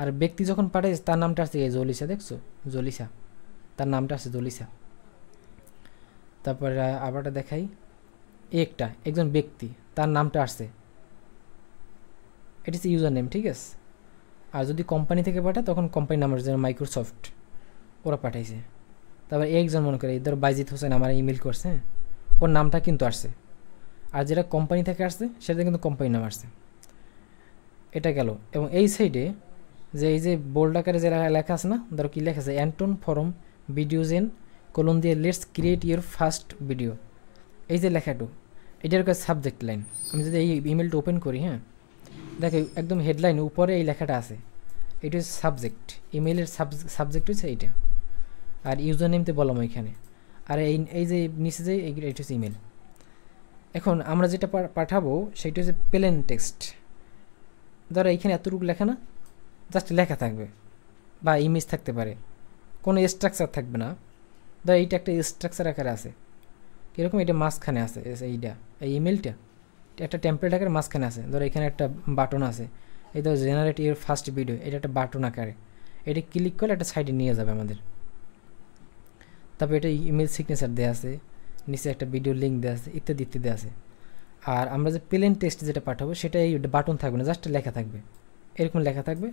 আর ব্যক্তি যখন পাঠাইছে তার নামটা আসছে কি জলিসা, দেখছো জলিসা, তার নামটা আসছে জলিসা। তারপরে আবারটা দেখাই, একজন ব্যক্তি তার নামটা আসছে, এটা হচ্ছে ইউজার নেম, ঠিক আছে। আর যদি কোম্পানি থেকে পাঠায় তখন কোম্পানির নাম আসছে, মাইক্রোসফট ওরা পাঠাইছে। তারপর একজন মনে করে ধর বাইজিৎ হোসেন আমার ইমেল করছে, ওর নামটা কিন্তু আসছে। আর যেটা কোম্পানি থেকে আসছে সেটা কিন্তু কোম্পানির নাম আসছে। এটা গেল। এবং এই সাইডে যে এই যে বোল্ড আকারে যে লেখা আছে না, ধরো কী লেখা আছে, অ্যান্টন ফরম ভিডিওজেন কোলন দিয়ে let's create your first video, এই যে লেখাটু, এটার কাছে সাবজেক্ট লাইন। আমি যদি এই ইমেলটা ওপেন করি, হ্যাঁ দেখো একদম হেডলাইন উপরে এই লেখাটা আছে, এটা হচ্ছে সাবজেক্ট, ইমেলের সাবজেক্ট হচ্ছে এইটা, আর ইউজার নেমতে বললাম ওইখানে। আর এই যে নিচে যে এটা হচ্ছে ইমেল। এখন আমরা যেটা পাঠাবো সেটা হচ্ছে প্লেন টেক্সট। ধরো এইখানে এতটুকু লেখা না, জাস্ট লেখা থাকবে বা ইমেজ থাকতে পারে, কোনো স্ট্রাকচার থাকবে না। ধরো এইটা একটা স্ট্রাকচার আকারে আছে, কীরকম এটা মাঝখানে আছে, এইটা এই ইমেলটা একটা টেমপ্লেট আকারে মাঝখানে আছে। ধরো এখানে একটা বাটন আছে, এই ধরো জেনারেট ইউর ফার্স্ট ভিডিও, এটা একটা বাটন আকারে, এটা ক্লিক করলে একটা সাইডে নিয়ে যাবে আমাদের। তারপর এটা ইমেল সিগনেচার দেওয়া আছে, নিচে একটা ভিডিও লিঙ্ক দেওয়া আছে, ইত্যাদি ইত্যাদি আছে। আর আমরা যে প্লেন টেক্সট যেটা পাঠাবো সেটা এই বাটন থাকবে না, জাস্ট লেখা থাকবে, এরকম লেখা থাকবে।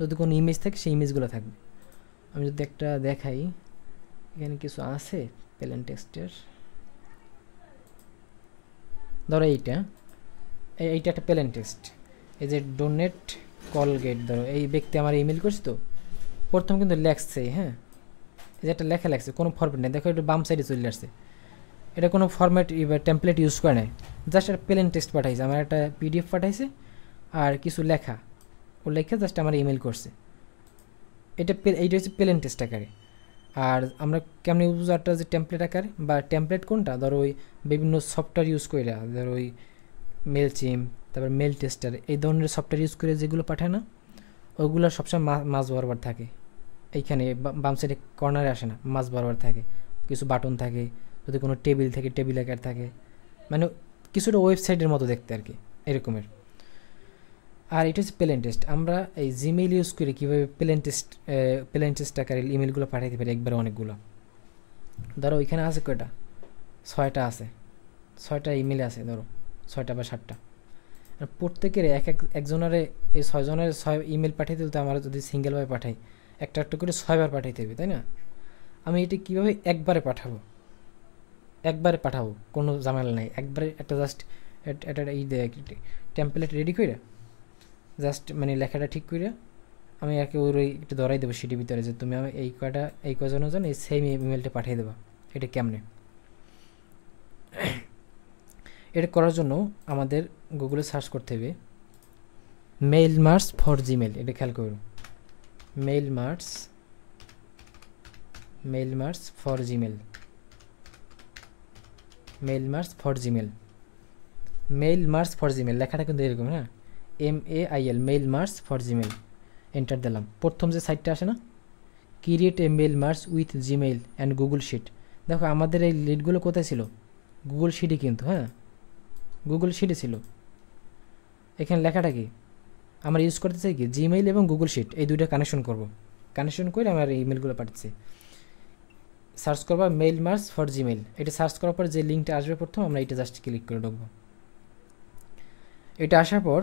যদি কোনো ইমেজ থাকে সেই ইমেজগুলো থাকবে। আমি যদি একটা দেখাই, এখানে কিছু আছে প্লেন টেক্সটের, ধরো এইটা একটা প্লেন টেক্সট, এই যে ডোনেট কলগেট, ধরো এই ব্যক্তি আমার ইমেল করছে, তো প্রথম কিন্তু লেখছে, হ্যাঁ এই যে একটা লেখা লেখছে, কোনো ফরম্যাট নেই, দেখো এটা বাম সাইডে চলে আসছে, এটা কোনো ফরম্যাট টেমপ্লেট ইউজ করে নাই, জাস্ট একটা প্লেন টেক্সট পাঠাইছে, আমার একটা পিডিএফ পাঠাইছে আর কিছু লেখা, ও লেখা জাস্ট আমার ইমেল করছে। এইটা হচ্ছে প্লেন টেক্সট আকারে। আর আমরা কেমন ইউজারটা যে টেমপ্লেট আকারে, বা টেমপ্লেট কোনটা, ধরো ওই বিভিন্ন সফটওয়্যার ইউজ করে, ধরো ওই মেল চিম, তারপর মেল টেস্টার, এই ধরনের সফটওয়্যার ইউজ করে যেগুলো পাঠায় না, ওইগুলো সবসময় মাঝ বরাবর থাকে, এইখানে বাম সাইডে কর্নারে আসে না, মাঝ বরাবর থাকে, কিছু বাটন থাকে, যদি কোনো টেবিল থাকে টেবিল আকার থাকে, মানে কিছুটা ওয়েবসাইটের মতো দেখতে আর কি এরকমের। আর এটা হচ্ছে প্লেন টেক্সট। আমরা এই জিমেইল ইউজ করে কীভাবে প্লেন টেক্সট আকারে ইমেলগুলো পাঠাইতে পারি, একবারে অনেকগুলো। ধরো ওইখানে আছে কয়টা, 6টা আছে, 6টা ইমেল আছে, ধরো 6টা বা 7টা, প্রত্যেকের একজনের এই 6 জনের 6 ইমেল পাঠিয়ে দিতে, আমরা যদি সিঙ্গেলভাবে পাঠাই একটা একটা করে 6 বার পাঠাইতে হবে, তাই না? আমি এটা কীভাবে একবারে পাঠাবো, কোনো ঝামেলা নেই, একবারে একটা জাস্ট একটা টেমপ্লেট রেডি করে জাস্ট মানে লেখাটা ঠিক করে আমি আর কি ওই একটু ধরাই দেবো সেটির ভিতরে, যে তুমি আমি এই কজনের জন্য এই সেম ইমেলটা পাঠিয়ে দেবা। এটা কেমনে, এটা করার জন্য আমাদের গুগলে সার্চ করতে হবে মেইল মার্স ফর জিমেল। এটা খেয়াল করুন, mail merge for Gmail, mail merge for Gmail লেখাটা কিন্তু এরকম, হ্যাঁ MAIL, mail merge for Gmail, enter দিলাম। প্রথম যে সাইটটা আসে না, create a mail merge with Gmail and Google sheet, দেখো আমাদের এই লিডগুলো কোথায় ছিল, গুগল শিটে কিন্তু, হ্যাঁ গুগল শিটে ছিল। এখানে লেখাটা কি, আমরা ইউজ করতে চাই কি জিমেইল এবং গুগল শিট, এই দুইটা কানেকশন করব। কানেকশন করে আমার ইমেলগুলো পাঠাচ্ছি। সার্চ করবা মেইল মার্জ ফর জিমেইল, এটা সার্চ করার পর যে লিঙ্কটা আসবে প্রথম, আমরা এটা জাস্ট ক্লিক করে ঢুকবো। এটা আসার পর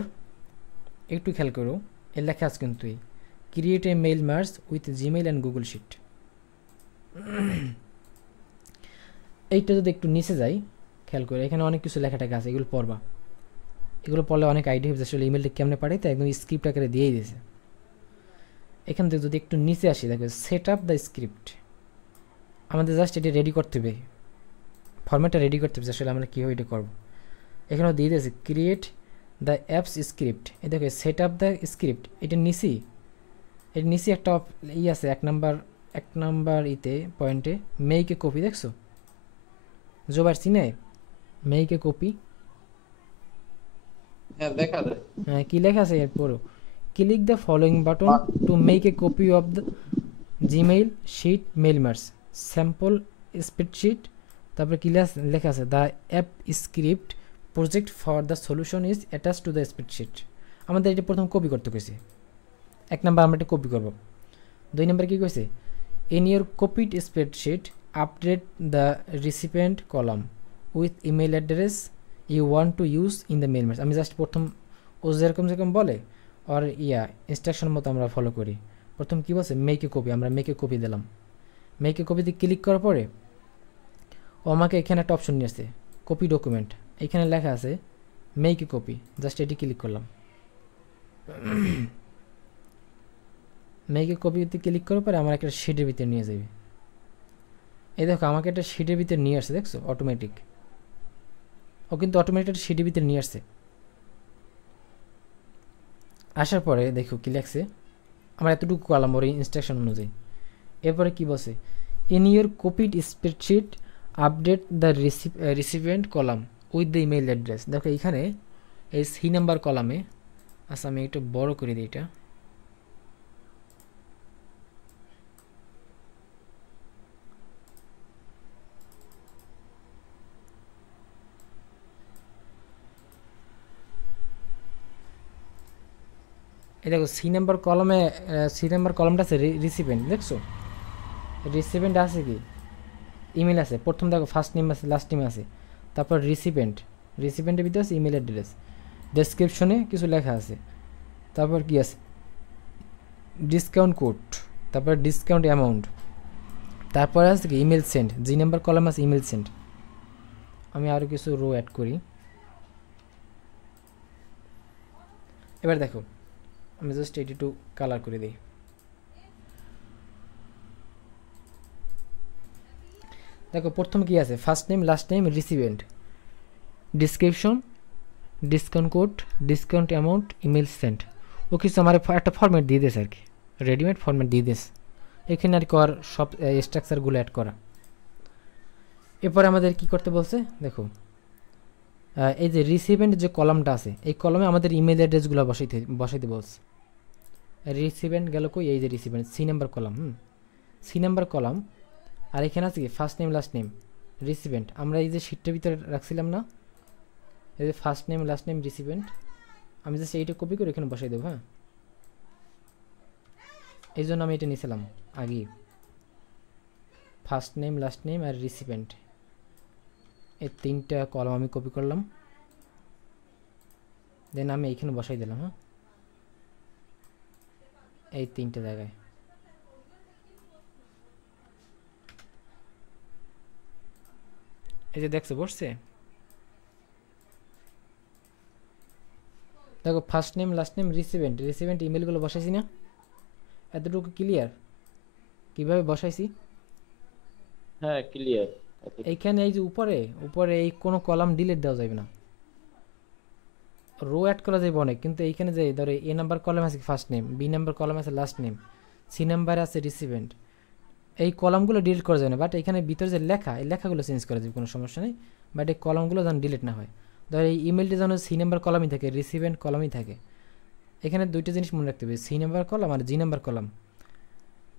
একটু খেয়াল করো, এর লেখা আছে কিন্তু create a mail merge with Gmail and Google sheet. এইটা যদি একটু নিচে যাই খেয়াল করে, এখানে অনেক কিছু লেখাটাকে আছে, এগুলো পড়বা। এগুলো পড়লে অনেক আইডিয়া হবে আসলে ইমেলটা কেমনে পাঠাই, তো একদম স্ক্রিপ্ট আকারে দিয়েই দিয়েছে। এখান থেকে যদি একটু নিচে আসি, দেখো সেট আপ দ্য স্ক্রিপ্ট, আমাদের জাস্ট এটা রেডি করতে হবে, ফরম্যাটটা রেডি করতে হবে আসলে আমরা কীভাবে এটা করবো। এখানেও দিয়ে দিয়েছে ক্রিয়েট দ্য অ্যাপস স্ক্রিপ্ট, এই দেখো সেট আপ দ্য স্ক্রিপ্ট, এটা নিচি, এর নিচে একটা আছে এক নাম্বার ইতে পয়েন্টে মেইকে কপি, দেখছো জোবার চিনে মেইকে কপি, হ্যাঁ দেখা যায়। হ্যাঁ কী লেখা আছে এরপরও, click the following button to make a copy of the Gmail sheet mail merge sample spreadsheet. তারপরে কী লেখা আছে, the app script project for the solution is attach to the spreadsheet. আমাদের এটা প্রথম কপি করতে কইছে, এক নাম্বার আমরা এটা কপি করব। 2 নাম্বার কী কইছে, in your copied spreadsheet update the recipient column with email address you want to use in the mail merge. আমি জাস্ট প্রথম ও যেরকম বলে আর ইনস্ট্রাকশন মতো আমরা ফলো করি। প্রথম কী বলছে, মেকে কপি, আমরা মেকে কপি দিলাম। মেকে কপিতে ক্লিক করার পরে ও আমাকে এখানে একটা অপশন নিয়ে আসছে কপি ডকুমেন্ট, এখানে লেখা আছে মেকে কপি, জাস্ট এটি ক্লিক করলাম। মেকে কপিতে ক্লিক করার পরে আমার একটা শিটের ভিতরে নিয়ে যাবে। এই দেখো আমাকে একটা শিটের ভিতরে নিয়ে আসছে, দেখছো অটোমেটিক, ও কিন্তু অটোমেটিক একটা শিটের ভিতরে নিয়ে আসছে। আসার পরে দেখো কি লেখছে, আমরা এতটুকু করলাম ওর ইনস্ট্রাকশন অনুযায়ী। এরপরে কি বলছে, in your copied spreadsheet update the recipient column with the email address. দেখো এইখানে এই সি নাম্বার কলামে, আচ্ছা আমি একটু বড় করে দিই এটা, এই দেখো সি নাম্বার কলমটা আছে রিসিপিয়েন্ট, দেখছো রিসিপিয়েন্ট আছে কি ইমেল আছে, প্রথম দেখো ফার্স্ট নেম আছে লাস্ট নেম আছে, তারপর রিসিপিয়েন্টের ভিতরে আছে ইমেল অ্যাড্রেস, ডেসক্রিপশনে কিছু লেখা আছে, তারপর কি আছে ডিসকাউন্ট কোড, তারপর ডিসকাউন্ট অ্যামাউন্ট, তারপরে আছে কি email send, G number column আছে ইমেল সেন্ড। আমি আরও কিছু রো অ্যাড করি। এবার দেখো আমি জাস্ট এটি একটু কালার করে দিই। দেখো প্রথম কি আছে, first name last name recipient, description, discount code, discount amount, email send. ও কিছু আমার একটা ফরম্যাট দিয়ে দিয়েছে আর কি, রেডিমেড ফরম্যাট দিয়ে দিয়েছে, এখানে আর কি আর সব স্ট্রাকচারগুলো অ্যাড করা। এরপরে আমাদের কি করতে বলছে দেখো, এই যে রিসিপিয়েন্ট যে কলামটা আছে এই কলামে আমাদের ইমেল অ্যাড্রেসগুলো বসাইতে বলছে। রিসিপিয়েন্ট গেল কই, এই যে recipient C number column, C number column, আর এখানে আছে কি first name last name recipient, আমরা এই যে শিটটার ভিতরে রাখছিলাম না, এই যে first name last name recipient, আমি জাস্ট এইটা কপি করে এখানে বসাই দেবো। হ্যাঁ এই জন্য আমি এটা নিয়েছিলাম আগে, ফার্স্ট নেম লাস্ট নেম আর রিসিপিয়েন্ট, এই 3টা কলাম আমি কপি করলাম, দেন আমি এইখানে বসাই দিলাম। হ্যাঁ এই 3টে জায়গায়, এই যে দেখছো বসছে, দেখো first name last name recipient ইমেলগুলো বসাইছি না, এতটুকু ক্লিয়ার কিভাবে বসাইছি? হ্যাঁ ক্লিয়ার। এইখানে এই যে উপরে এই কোনো কলাম ডিলিট দেওয়া যাবে না, রো অ্যাড করা যাবে অনেক, কিন্তু এইখানে যে ধরো এ নাম্বার কলাম আছে first name, B number column আছে লাস্ট নেম, সি নাম্বার আছে রিসিপিয়েন্ট, এই কলামগুলো ডিলিট করা যাবে না, বাট এখানে ভিতরে যে লেখা এই লেখাগুলো চেঞ্জ করা যাবে, কোনো সমস্যা নেই, বাট এই কলামগুলো যেন ডিলিট না হয়। ধর এই ইমেলটি যেন সি নাম্বার কলামই থাকে, রিসিপিয়েন্ট কলামই থাকে। এখানে 2টা জিনিস মনে রাখতে হবে, সি নাম্বার কলাম আর জি নাম্বার কলাম,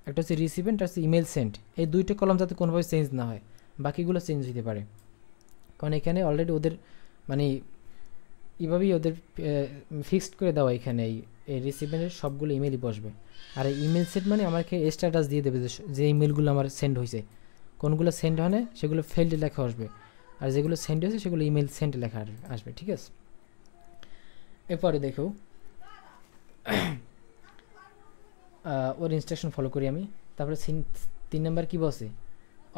একটা হচ্ছে রিসিপিয়েন্ট আর হচ্ছে ইমেল সেন্ড, এই 2টা কলাম যাতে কোনোভাবে চেঞ্জ না হয়, বাকিগুলো চেঞ্জ হতে পারে। কারণ এখানে অলরেডি ওদের মানে এইভাবেই ওদের ফিক্সড করে দেওয়া এখানে এই রিসিভেন্টের সবগুলো ইমেলই বসবে। আর ইমেল সেট মানে আমাকে স্ট্যাটাস দিয়ে দেবে যে ইমেলগুলো আমার সেন্ড হয়েছে, কোনগুলো সেন্ড হয় না সেগুলো ফেল্ড লেখা আসবে, আর যেগুলো সেন্ড হয়েছে সেগুলো ইমেল সেন্ড লেখা আসবে। ঠিক আছে, এরপরে দেখো ওর ইনস্ট্রাকশন ফলো করি আমি। তারপরে 3 নাম্বার কি বলছে,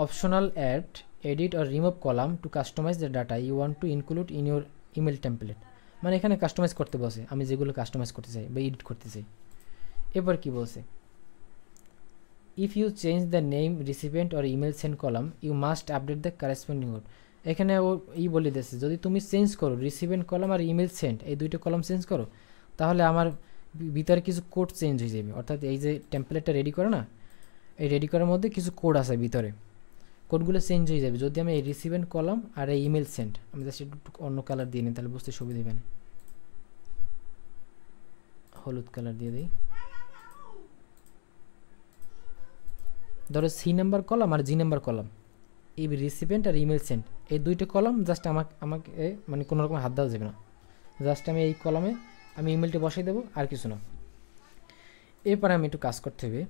optional add edit or remove column to customize the data you want to include in your email template. মানে এখানে কাস্টমাইজ করতে বসে, আমি যেগুলো কাস্টমাইজ করতে চাই বা এডিট করতে চাই। এবার কি বলছে, if you change the name recipient or email send column you must update the corresponding code. এখানে ও বলে দিয়েছে যদি তুমি চেঞ্জ করো রিসিপিয়েন্ট কলাম আর ইমেল সেন্ড এই দুইটা কলাম চেঞ্জ করো, তাহলে আমার ভিতরে কিছু কোড চেঞ্জ হয়ে যাবে। অর্থাৎ এই যে টেমপ্লেটটা রেডি করে না, এই রেডি করার মধ্যে কিছু কোড আছে ভিতরে, কোডগুলো চেঞ্জ হয়ে যাবে যদি আমি এই রিসিভেন্ট কলাম আর এই ইমেল সেন্ড, আমি জাস্ট একটু অন্য কালার দিয়ে নিই তাহলে বুঝতে সুবিধা হবে না, হলুদ কালার দিয়ে দিই। ধরো সি নাম্বার কলাম আর জি নাম্বার কলাম, এই রিসিভেন্ট আর ইমেল সেন্ড এই দুইটা কলাম জাস্ট আমাকে মানে কোনো রকম হাত দেওয়া যাবে না, জাস্ট আমি এই কলামে আমি ইমেলটা বসাই দেবো আর কিছু না। এরপরে আমি একটু কাজ করতে হবে,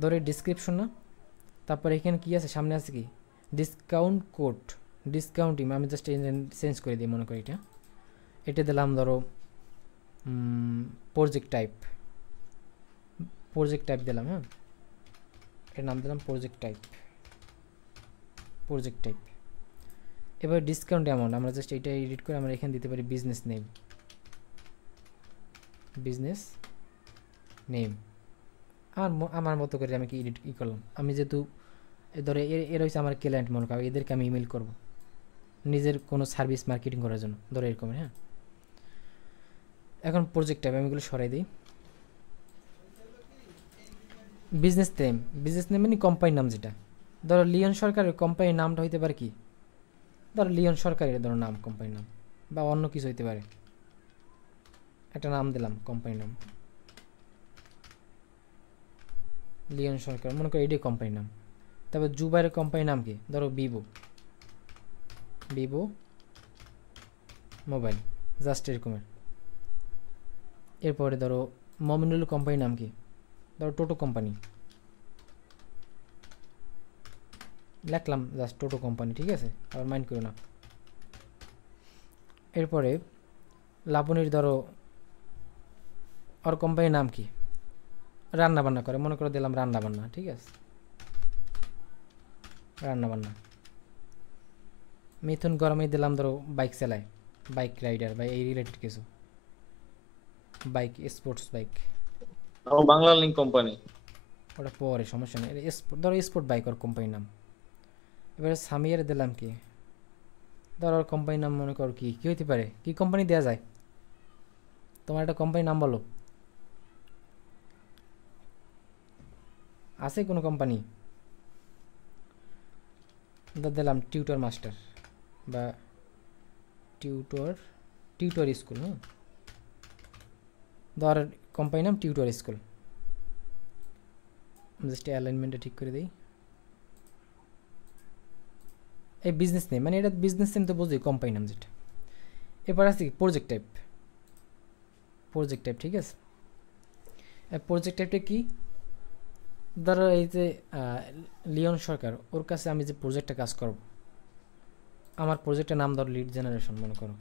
ধরো ডিসক্রিপশন না, তারপরে এখানে কী আছে সামনে আছে কি ডিসকাউন্ট কোড, ডিসকাউন্টিং আমি জাস্ট চেঞ্জ করে দিই, মনে করি এটা দিলাম ধরো প্রজেক্ট টাইপ দিলাম। হ্যাঁ, এর নাম দিলাম প্রজেক্ট টাইপ। এবার ডিসকাউন্ট অ্যামাউন্ট আমরা জাস্ট এটা এডিট করে আমরা এখানে দিতে পারি বিজনেস নেম। আমার মতো করে আমি কি এডিট করলাম, আমি যেহেতু ধরো এর হচ্ছে আমার ক্লায়েন্ট মনে করো, এদেরকে আমি ইমেল করব নিজের কোনো সার্ভিস মার্কেটিং করার জন্য, ধরো এরকম। হ্যাঁ, এখন প্রজেক্ট টাইপ আমি এগুলো সরাই দিই। বিজনেস নেম মানে কোম্পানির নাম, যেটা ধরো লিওন সরকারের কোম্পানির নামটা হইতে পারে কি, ধরো লিওন সরকারের ধরো নাম কোম্পানির নাম, বা অন্য কিছু হইতে পারে, একটা নাম দিলাম কোম্পানির নাম লিওন সরকার, মনে করো এটাই কোম্পানির নাম। তারপর জুবাইরের কোম্পানির নাম কি, ধরো ভিভো মোবাইল, জাস্ট এরকমের। এরপরে ধরো মমিনুল কোম্পানির নাম কি, ধরো টোটো কোম্পানি, লিখলাম জাস্ট টোটো কোম্পানি। ঠিক আছে, আবার মাইন্ড করো না। এরপরে লাবণীর ধরো আর কোম্পানির নাম কি, রান্না বান্না করে, মনে করে দিলাম রান্না বান্না। ঠিক আছে, রান্না বান্না। মিথুন গরমে দিলাম ধরো বাইক চালায়, বাইক রাইডার বা এই রিলেটেড কিছু, bike sports bike. Bangla link company, ওটা পরে সমস্যা নেই, ধরো স্পোর্ট বাইক ওর কোম্পানির নাম। এবারে সামিয়ার দিলাম কি, ধরো ওর কোম্পানির নাম মনে করো কি হইতে পারে, কি কোম্পানি দেওয়া যায়, তোমার একটা কোম্পানির নাম বলো, আছে কোনো কোম্পানি? দিলাম টিউটর মাস্টার বা টিউটর স্কুল। হ্যাঁ, ধর কোম্পানির নাম টিউটর স্কুল, জাস্ট অ্যালাইনমেন্টটা ঠিক করে দিই। এই বিজনেস নেম মানে এটা বিজনেস নেম তো বুঝি, কোম্পানি নাম যেটা। এবার আছে কি প্রজেক্ট টাইপ। ঠিক আছে, প্রজেক্ট টাইপটা কি, ধরো এই যে লিওন সরকার, ওর কাছে আমি যে প্রজেক্টটা কাজ করব, আমার প্রজেক্টের নাম ধরো লিড জেনারেশন, মনে করো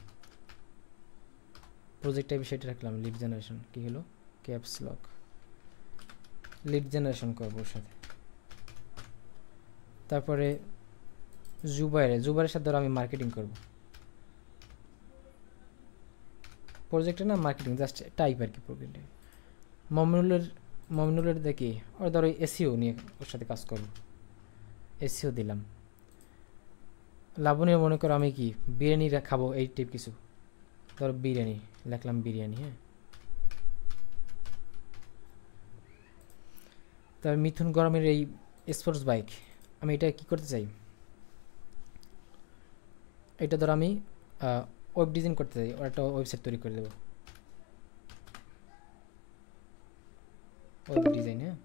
প্রজেক্ট টাইপ সেটা রাখলাম লিড জেনারেশন। কি হলো ক্যাপস লক, লিড জেনারেশন করবো ওর সাথে। তারপরে জুবাইরের সাথে ধরো আমি মার্কেটিং করব, প্রজেক্টের নাম মার্কেটিং, জাস্ট টাইপ আর কি প্রজেক্টে। মমিনুলের দেখি ওর ধরো এসিও নিয়ে ওর সাথে কাজ করব, এসিও দিলাম। লাবণীর মনে করো আমি কি বিরিয়ানি খাবো এই টাইপ কিছু, ধরো বিরিয়ানি লিখলাম বিরিয়ানি। হ্যাঁ, তারপর মিথুন গরমের এই স্পোর্টস বাইক, আমি এটা কি করতে চাই, এটা ধরো আমি ওয়েব ডিজাইন করতে চাই, ওর একটা ওয়েবসাইট তৈরি করে দেবো, ওয়েব ডিজাইন। হ্যাঁ,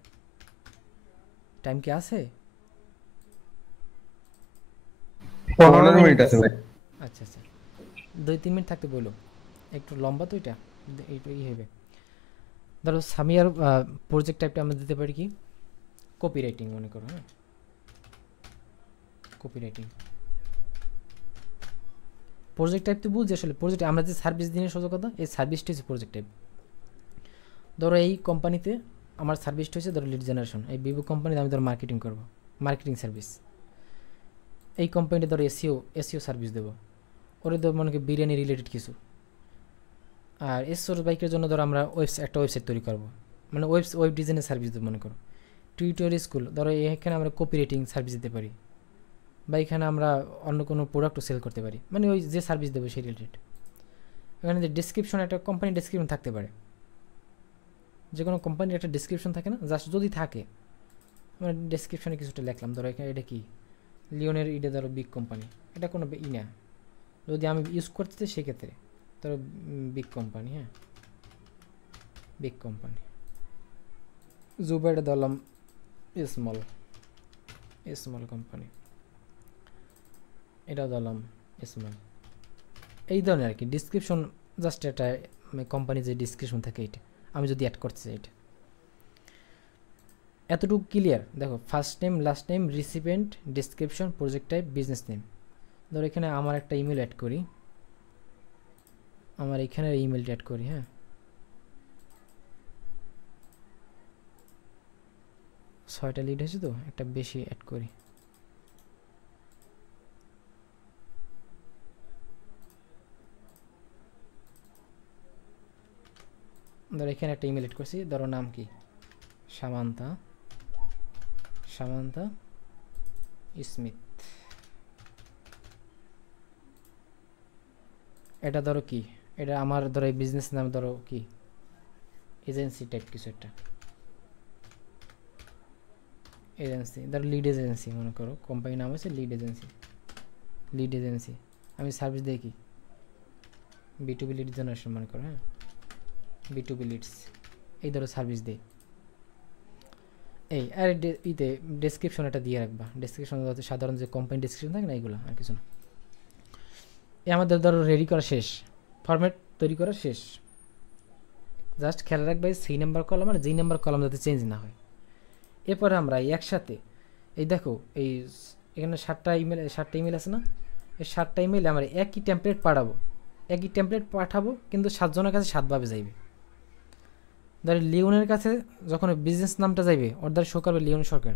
টাইম কি আছে? 15 মিনিট আছে ভাই। আচ্ছা আচ্ছা 2-3 মিনিট থাকতে বললো, একটু লম্বা তো এটা, একটু হবে। ধরো সামিয়ার প্রজেক্ট টাইপটা আমরা দিতে পারি কি, কপিরাইটিং মনে করো, হ্যাঁ কপিরাইটিং। প্রজেক্ট টাইপ তো বুঝছি আসলে, প্রজেক্ট আমরা যে সার্ভিস দিনের সোজা কথা, এই সার্ভিসটা হচ্ছে প্রজেক্ট টাইপ। ধরো এই কোম্পানিতে আমার সার্ভিসটা হচ্ছে ধরো লিড জেনারেশন, এই ভিভো কোম্পানিতে আমি ধরো মার্কেটিং করব, মার্কেটিং সার্ভিস। এই কোম্পানিতে ধরো এসিও সার্ভিস দেবো, ওরে ধরো মনে করি বিরিয়ানি রিলেটেড কিছু। আর এসওর বাইকের জন্য ধরো আমরা একটা ওয়েবসাইট তৈরি করবো, মানে ওয়েব ডিজাইনের সার্ভিস দেবো মনে করো। টিউটোরিয়াল স্কুল ধরো এখানে আমরা কপিরাইটিং সার্ভিস দিতে পারি, বা এখানে আমরা অন্য কোনো প্রোডাক্টও সেল করতে পারি, মানে ওই যে সার্ভিস দেবো সেই রিলেটেড। এখানে যে ডিসক্রিপশন, একটা কোম্পানি ডিসক্রিপশন থাকতে পারে, যে কোনো কোম্পানির একটা ডিসক্রিপশন থাকে না, জাস্ট যদি থাকে আমরা ডিসক্রিপশনে কিছুটা লিখলাম। ধরো এখানে এটা কি লিওনের, এটা ধরো বিগ কোম্পানি, এটা কোনো ই না, যদি আমি ইউজ করতে চাই সেক্ষেত্রে ধরো বিগ কোম্পানি, হ্যাঁ বিগ কোম্পানি। জুবাইটা ধরলাম স্মল কোম্পানি, এটাও ধরলাম স্মল। এই ধরনের আর কি ডিসক্রিপশন, জাস্ট এটা কোম্পানি যে ডিসক্রিপশন থাকে এইটা আমি যদি অ্যাড করতে চাই, এটা এতটুকু ক্লিয়ার। দেখো first name, last name, recipient, description, project type, business name. ধরো এখানে আমার একটা ইমেল অ্যাড করি, আমার এখানে ইমেলটা অ্যাড করি, হ্যাঁ 6টা লিড হয়েছে তো একটা বেশি অ্যাড করি। ধরো এখানে একটা ইমেল অ্যাড করছি, ধরো নাম কি সামান্তা স্মিথ। এটা ধরো কি, এটা আমার ধরো এই বিজনেস নাম ধরো কি এজেন্সি টাইপ কিছু একটা, এজেন্সি ধরো লিড এজেন্সি মনে করো, কোম্পানির নাম হচ্ছে লিড এজেন্সি। আমি সার্ভিস দিই কি B2B লিড জেনারেশন মনে করো, হ্যাঁ B2B লিডস, এই ধরো সার্ভিস দিই এই। আর ইতে ডেসক্রিপশন এটা দিয়ে রাখবা, ডেসক্রিপশন সাধারণ যে কোম্পানি ডেসক্রিপশন থাকে না, এইগুলো আর কিছু না। এই আমাদের ধরো রেডি করা শেষ, ফরম্যাট তৈরি করা শেষ। জাস্ট খেয়াল রাখবে সেই নাম্বার কলাম আর যেই নাম্বার কলাম যাতে চেঞ্জ না হয়। এরপরে আমরা একসাথে এই দেখো এই এখানে 7টা ইমেল আছে না, এই 7টা ইমেলে আমরা একই টেমপ্লেট পাঠাবো, কিন্তু 7 জনের কাছে 7 ভাবে যাইবে। ধর লিওনের কাছে যখন বিজনেস নামটা যাইবে ওর দ্বারা শো করবে লিওন সরকার,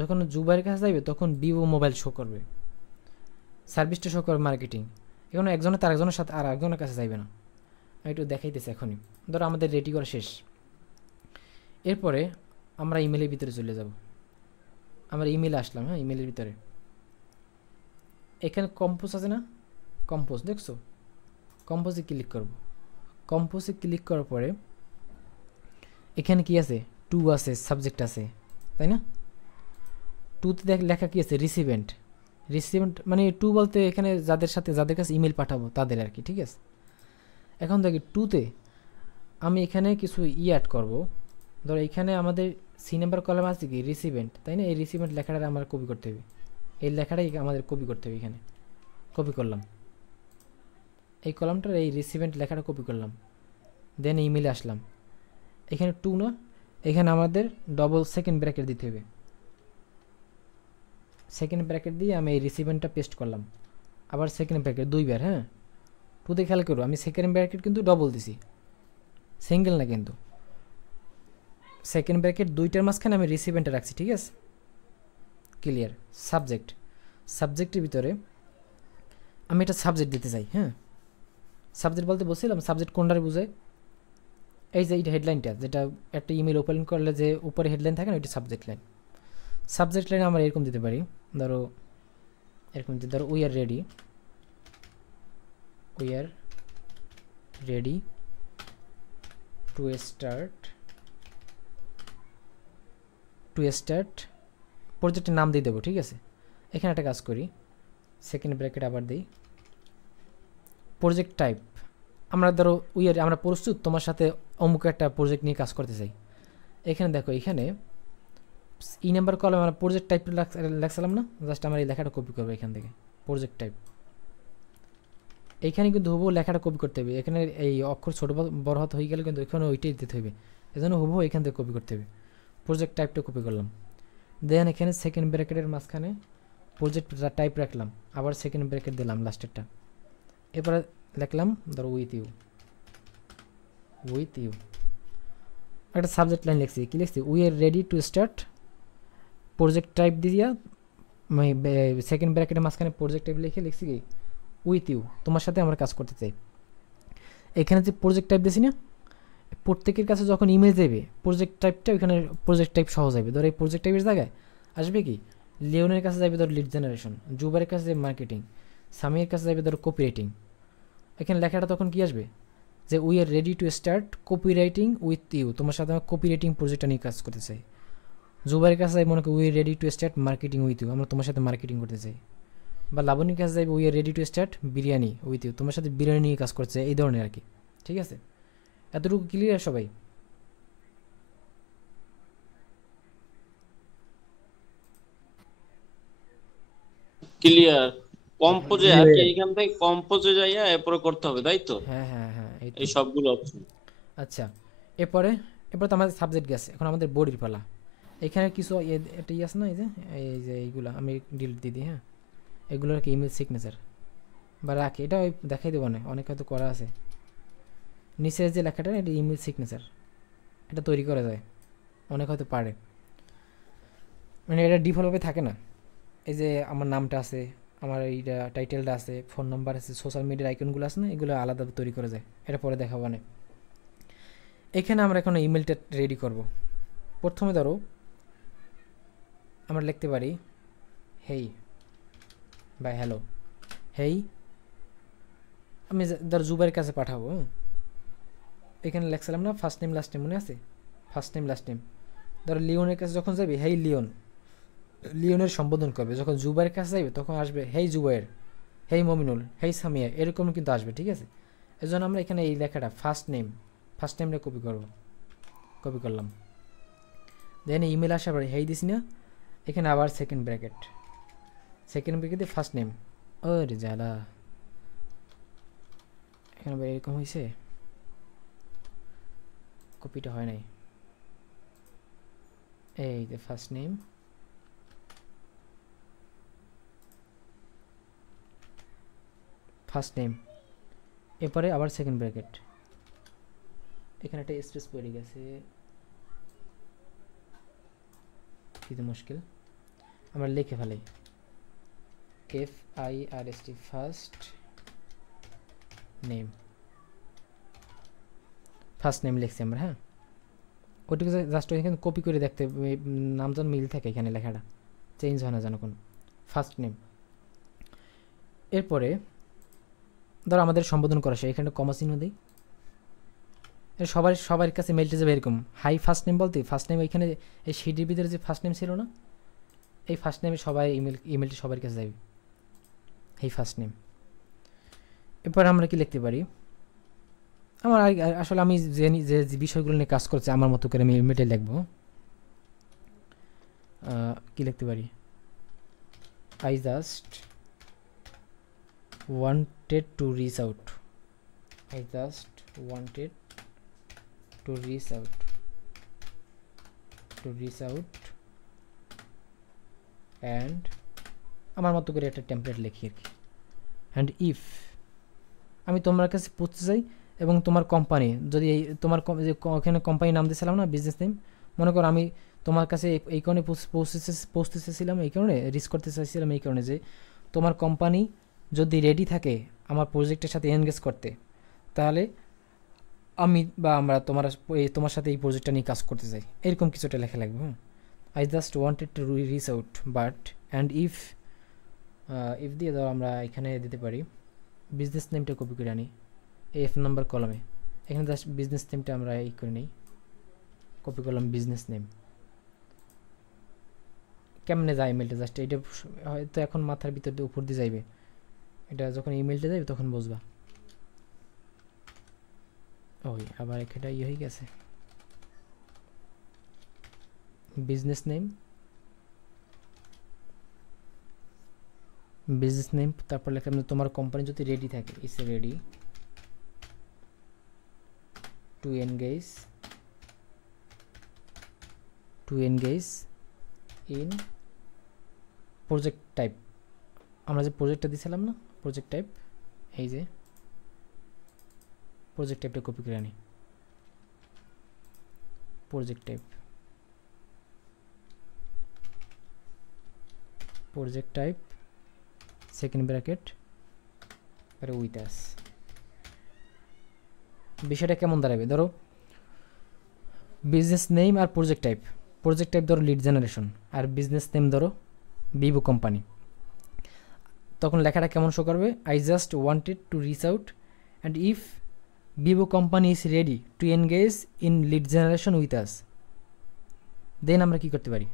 যখন জুবাইয়ের কাছে যাইবে তখন ভিভো মোবাইল শো করবে, সার্ভিসটা শো করবে মার্কেটিং। এখন একজনের তার একজনের সাথে আর একজনের কাছে যাইবে না, আমি একটু দেখাইতেছি এখনই। ধরো আমাদের রেডি করা শেষ, এরপরে আমরা ইমেলের ভিতরে চলে যাব। আমরা ইমেলে আসলাম, হ্যাঁ ইমেলের ভিতরে এখানে কম্পোজ আছে না, কম্পোজ দেখছো, কম্পোজে ক্লিক করব। কম্পোজে ক্লিক করার পরে এখানে কি আছে, টু আছে, সাবজেক্ট আছে, তাই না? টুতে লেখা কি আছে, রিসিভেন্ট মানে টু বলতে এখানে যাদের কাছে ইমেল পাঠাবো তাদের আর কি, ঠিক আছে। এখন দেখি টুতে আমি এখানে কিছু অ্যাড করব। ধরো এখানে আমাদের সি নাম্বার কলাম আছে কি রিসিভেন্ট, তাই না? এই রিসিভেন্ট লেখাটা আমার কপি করতে হবে, এই লেখাটাই আমাদের কপি করতে হবে। এখানে কপি করলাম, এই কলামটার এই রিসিভেন্ট লেখাটা কপি করলাম, দেন ইমেলে আসলাম। এখানে টু না, এখানে আমাদের ডবল সেকেন্ড ব্র্যাকেট দিতে হবে। সেকেন্ড ব্র্যাকেট দিয়ে আমি এই রিসিভেন্টটা পেস্ট করলাম, আবার সেকেন্ড ব্র্যাকেট 2বার, হ্যাঁ টুতে খেয়াল করো আমি সেকেন্ড ব্র্যাকেট কিন্তু ডবল দিছি, সিঙ্গেল না কিন্তু। সেকেন্ড ব্র্যাকেট 2টার মাঝখানে আমি রিসিভেন্টটা রাখছি, ঠিক আছে ক্লিয়ার। সাবজেক্টের ভিতরে আমি একটা সাবজেক্ট দিতে চাই, হ্যাঁ সাবজেক্ট বলতে বলছিলাম সাবজেক্ট কোনটারে বোঝায়, এই যে এইটা হেডলাইনটা, যেটা একটা ইমেল ওপেন করলে যে উপরে হেডলাইন থাকে না, ওইটা সাবজেক্ট লাইন। সাবজেক্ট লাইন আমরা এরকম দিতে পারি, ধরো এরকম, ধরো we are ready to start প্রজেক্টের নাম দিয়ে দেবো, ঠিক আছে। এখানে একটা কাজ করি, সেকেন্ড ব্র্যাকেট আবার দিই, প্রজেক্ট টাইপ আমরা ধরো আমরা প্রস্তুত তোমার সাথে অমুক একটা প্রজেক্ট নিয়ে কাজ করতে চাই। এখানে দেখো এখানে ই নাম্বার কলম আমরা প্রজেক্ট টাইপ লেখছিলাম না, জাস্ট আমার এই লেখাটা কপি করবো এখান থেকে, প্রজেক্ট টাইপ এইখানে কিন্তু হুবহু লেখাটা কপি করতে হবে, এখানে এই অক্ষর ছোট বড় হাত হয়ে গেলে কিন্তু এখানে ওইটাই দিতে হবে, এজন্য হুবহু এখান থেকে কপি করতে হবে। প্রজেক্ট টাইপটা কপি করলাম, দেন এখানে সেকেন্ড ব্র্যাকেটের মাঝখানে প্রজেক্ট টাইপ রাখলাম, আবার সেকেন্ড ব্র্যাকেট দিলাম লাস্টেরটা, এরপরে লিখলাম ধরো উইথ ইউ, একটা সাবজেক্ট লাইন লিখছি, কি লিখছি, we are ready to start, project type দিয়া সেকেন্ড ব্র্যাকেটের মাঝখানে প্রজেক্ট টাইপ লিখে লিখছি কি উইথ ইউ, তোমার সাথে আমরা কাজ করতে চাই। এখানে যে প্রজেক্ট টাইপ দিয়েছি না, প্রত্যেকের কাছে যখন ইমেজ দেবে প্রজেক্ট টাইপটা ওইখানে প্রজেক্ট টাইপ সহজ যাবে। ধর এই প্রজেক্ট টাইপের জায়গায় আসবে কি, লিওনের কাছে যাবে ধর লিড জেনারেশন, জুবারের কাছে যাবে মার্কেটিং, সামির কাছে যাবে ধর কপি রাইটিং। এখানে লেখাটা তখন কি আসবে যে we are ready to start copywriting with you, তোমার সাথে আমরা কপি রাইটিং প্রজেক্টটা নিয়ে কাজ করতে চাই। জুবারের কাছে যাই মনে করি we are ready to start marketing with you, আমরা তোমার সাথে মার্কেটিং করতে চাই। বা লাবণীর কাছে যাইবে we are ready to start biryani with you, তোমার সাথে বিরিয়ানি নিয়ে কাজ করতে চাই, এই ধরনের আর কি। ঠিক আছে, এতটুকু ক্লিয়ার সবাই? ক্লিয়ার। কম্পোজে আর কি, এইখান থেকে কম্পোজে যাইয়া এরপরে করতে হবে, তাই তো? হ্যাঁ হ্যাঁ হ্যাঁ, এই তো। এই সবগুলো অপশন। আচ্ছা, এরপরে তো আমাদের সাবজেক্ট গেছে, এখন আমাদের বডির পালা। এখানে কিছু এটা আছে না, এই যে এইগুলো আমি ডিলিট দিয়ে দিই, হ্যাঁ, এগুলোর কি ইমেল সিগনেচার বা রাখি, এটা ওই দেখাই দেবো না, অনেক হয়তো করা আছে। নিচে যে লেখাটা এটা ইমেল সিগনেচার, এটা তৈরি করা যায়, অনেক হয়তো পারে, মানে এটা ডিফল্টভাবে থাকে না। এই যে আমার নামটা আছে, আমার এইটা টাইটেলটা আছে, ফোন নাম্বার আছে, সোশ্যাল মিডিয়ার আইকনগুলো আছে না, এগুলো আলাদাভাবে তৈরি করা যায়, এটা পরে দেখাবো না। এখানে আমরা এখন ইমেলটা রেডি করব। প্রথমে ধরো আমরা লিখতে পারি হেই বা হ্যালো, হেই আমি ধর জুবাইয়ের কাছে পাঠাবো। এখানে লিখছিলাম না ফার্স্ট নেম লাস্ট নেম, মনে আছে? First name last name. ধরো লিওনের কাছে যখন যাবে হেই লিওন, লিওনের সম্বোধন করবে। যখন জুবাইয়ের কাছে যাবে তখন আসবে হেই জুবাইর, হেই মমিনুল, হেই সামিয়া, এরকম কিন্তু আসবে। ঠিক আছে, এই জন্য আমরা এখানে এই লেখাটা ফার্স্ট নেমটা কপি করলাম। দেন ইমেল আসার পরে হেই দিছি না, এখানে আবার সেকেন্ড ব্র্যাকেটে ফার্স্ট নেম। ওরে জ্বালা, এখানে এরকম হয়েছে, কপিটা হয় নাই। এই যে ফার্স্ট নেম, এরপরে আবার সেকেন্ড ব্র্যাকেট, এখানে একটা স্পেস পড়ে গেছে, কি তো মুশকিল, আমরা লিখে ফেলাই FIRST ফার্স্ট নেম লিখছি আমরা। হ্যাঁ, ওইটুকু জাস্ট এখানে কপি করে দেখতে, নাম যেন মিল থাকে, এখানে লেখাটা চেঞ্জ হয় না যেন কোনো, ফার্স্ট নেম। এরপরে ধর আমাদের সম্বোধন করা সে, এখানে কমা চিহ্ন দিই, সবার কাছে মেলটা যাবে এরকম হাই ফার্স্ট নেম বলতে, ফার্স্ট নেম এখানে এই সিডির ভিতরে যে ফার্স্ট নেম ছিল না, এই ফার্স্ট নেমে সবাই ইমেলটি সবার কাছে যাবে, এই ফার্স্ট নেম। এরপর আমরা কি লিখতে পারি, আমার আসলে আমি যে বিষয়গুলো নিয়ে কাজ করছি আমার মতো করে আমি ইমেলটা লিখবো। কি লিখতে পারি, I just wanted to reach out and আমার মতো করে একটা টেমপ্লেট লিখি আর কি। অ্যান্ড ইফ আমি তোমার কাছে পৌঁছতে চাই এবং তোমার কোম্পানি যদি তোমার যে ওখানে কোম্পানির নাম দিয়েছিলাম না, বিজনেস নেম, মনে করো আমি তোমার কাছে এই কারণে পৌঁছতে চাইছিলাম, এই কারণে রিস্ক করতে চাইছিলাম, এই কারণে যে তোমার কোম্পানি যদি রেডি থাকে আমার প্রজেক্টের সাথে এনগেজ করতে, তাহলে আমি বা আমরা তোমার সাথে এই প্রজেক্টটা নিয়ে কাজ করতে চাই, এরকম কিছুটা লেখা লাগবে। হ্যাঁ, I just wanted to reach out but and if দিয়ে ধরো আমরা এখানে দিতে পারি বিজনেস নেমটা কপি করে আনি F নাম্বার কলমে, এখানে জাস্ট বিজনেস নেমটা আমরা এই করে নিই, কপি করলাম বিজনেস নেম। কেমনে যায় ইমেলটা, জাস্ট এটা হয়তো এখন মাথার ভিতর দিয়ে উপর দিয়ে যাইবে, এটা যখন ইমেলটা যাবে তখন বুঝবা। ওই আবার একটা হয়ে গেছে, বিজনেস নেম বিজনেস নেম, তারপর লিখলাম যে তোমার কোম্পানি যদি রেডি থাকে, is ready to engage in project type. আমরা যে প্রজেক্টটা দিয়েছিলাম না, প্রজেক্ট টাইপ, এই যে প্রজেক্ট টাইপটা কপি করে আনি, প্রজেক্ট টাইপ সেকেন্ড ব্র্যাকেট পরে উইথ আস। বিষয়টা কেমন দাঁড়াবে, ধরো বিজনেস নেম আর প্রজেক্ট টাইপ ধরো লিড জেনারেশন, আর বিজনেস নেম ধরো ভিভো কোম্পানি। তখন লেখাটা কেমন শো করবে, I just wanted to reach out and if Vivo company is ready to engage in lead generation with us, then আমরা কি করতে পারি,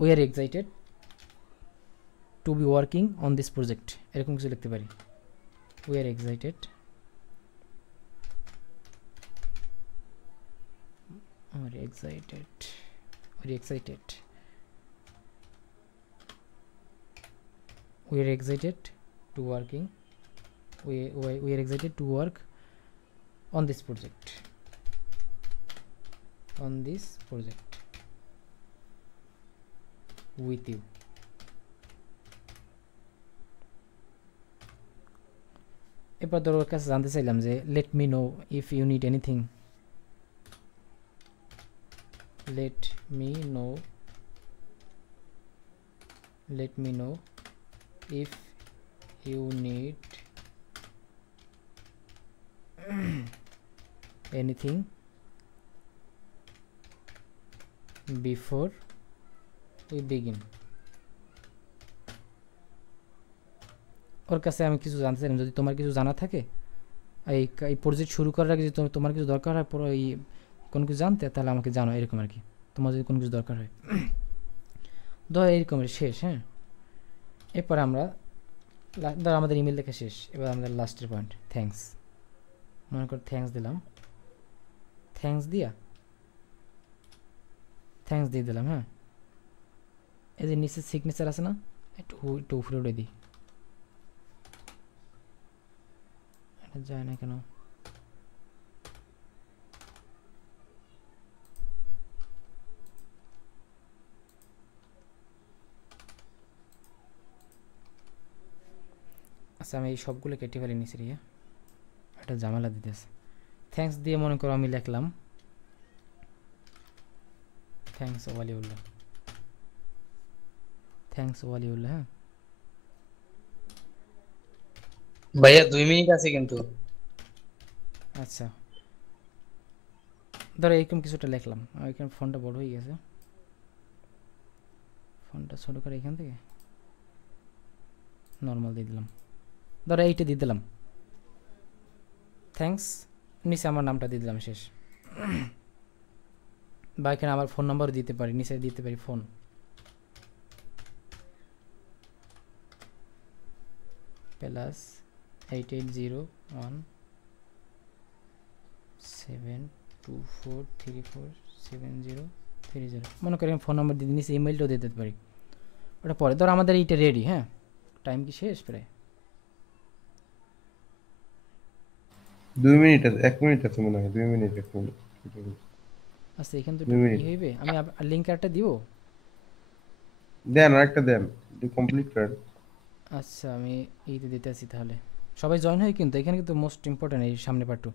we are excited to be working on this project, এরকম কিছু লিখতে পারি। We are excited very excited we are excited to working we are excited to work on this project with you। এরপর ধরো ওর কাছে জানতে চাইলাম যে let me know if you need anything, let me know if you need anything before we begin। ওর কাছে আমি কিছু জানতে চাইলাম, যদি তোমার কিছু জানা থাকে এই প্রজেক্ট শুরু করার আগে যদি তোমার কিছু দরকার হয়, পরে এই কোনো কিছু জানতে, তাহলে আমাকে জানো, এরকম আর কি, তোমার যদি কোনো কিছু দরকার হয়। ধর এরকমের শেষ। হ্যাঁ, এরপরে আমরা ধর আমাদের ইমেল লেখা শেষ, এবার আমাদের লাস্টের পয়েন্ট থ্যাঙ্কস। মনে কর থ্যাঙ্কস দিলাম, থ্যাঙ্কস দিয়ে দিলাম। হ্যাঁ, এই যে নিচে সিগনেচার আছে না, একটু উপরে উঠে দিই, এটা যায় না কেন, আচ্ছা আমি এই সবগুলো কেটে ফেলে নিচে রে, এটা ঝামেলা দিতেছে। থ্যাঙ্কস দিয়ে মনে করো আমি লিখলাম থ্যাঙ্কস ওয়ালিউল্লাহ, হ্যাঁ ভাইয়া 2 মিনিট আছে কিন্তু। আচ্ছা ধরো এরকম কিছুটা লিখলাম, এখানে ফন্টটা বড় হয়ে গেছে, ফন্টটা ছোট করে এখান থেকে নর্মাল দিয়ে দিলাম, ধরো এইটা দিয়ে দিলাম থ্যাঙ্কস, নিচে আমার নামটা দিয়ে দিলাম শেষ। বা এখানে আমার ফোন নাম্বার দিতে পারি, নিচে দিতে পারি ফোন, +880172434703 মনে করি আমি ফোন নাম্বার দিয়ে নিচে ইমেলটাও দিতে পারি, ওটা পরে। ধর আমাদের এইটা রেডি। হ্যাঁ, টাইম কি শেষ প্রায়? 2 মিনিট আছে, 1 মিনিট আছে মনে হয়, 2 মিনিট 1 মিনিট। আচ্ছা এখান তো 2 মিনিট কি হইবে, আমি লিংক একটা দিব। দেন আরেকটা দেন, একটু কমপ্লিট করেন। আচ্ছা আমি এইতে দিতে আছি, তাহলে সবাই জয়েন হয় কিন্তু এখানে কিন্তু মোস্ট ইম্পর্টেন্ট এই সামনে পার্টু।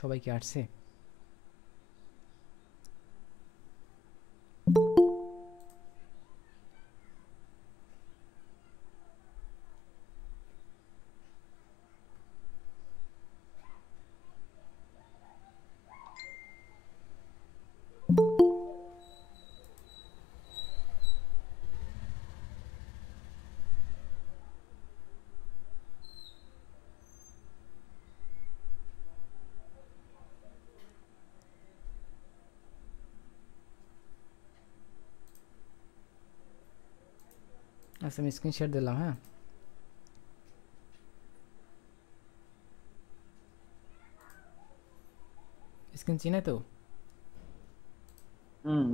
সবাই কি আসছে? আচ্ছা আমি স্ক্রিন শেয়ার দিলাম। হ্যাঁ, স্ক্রিন চিনে তো?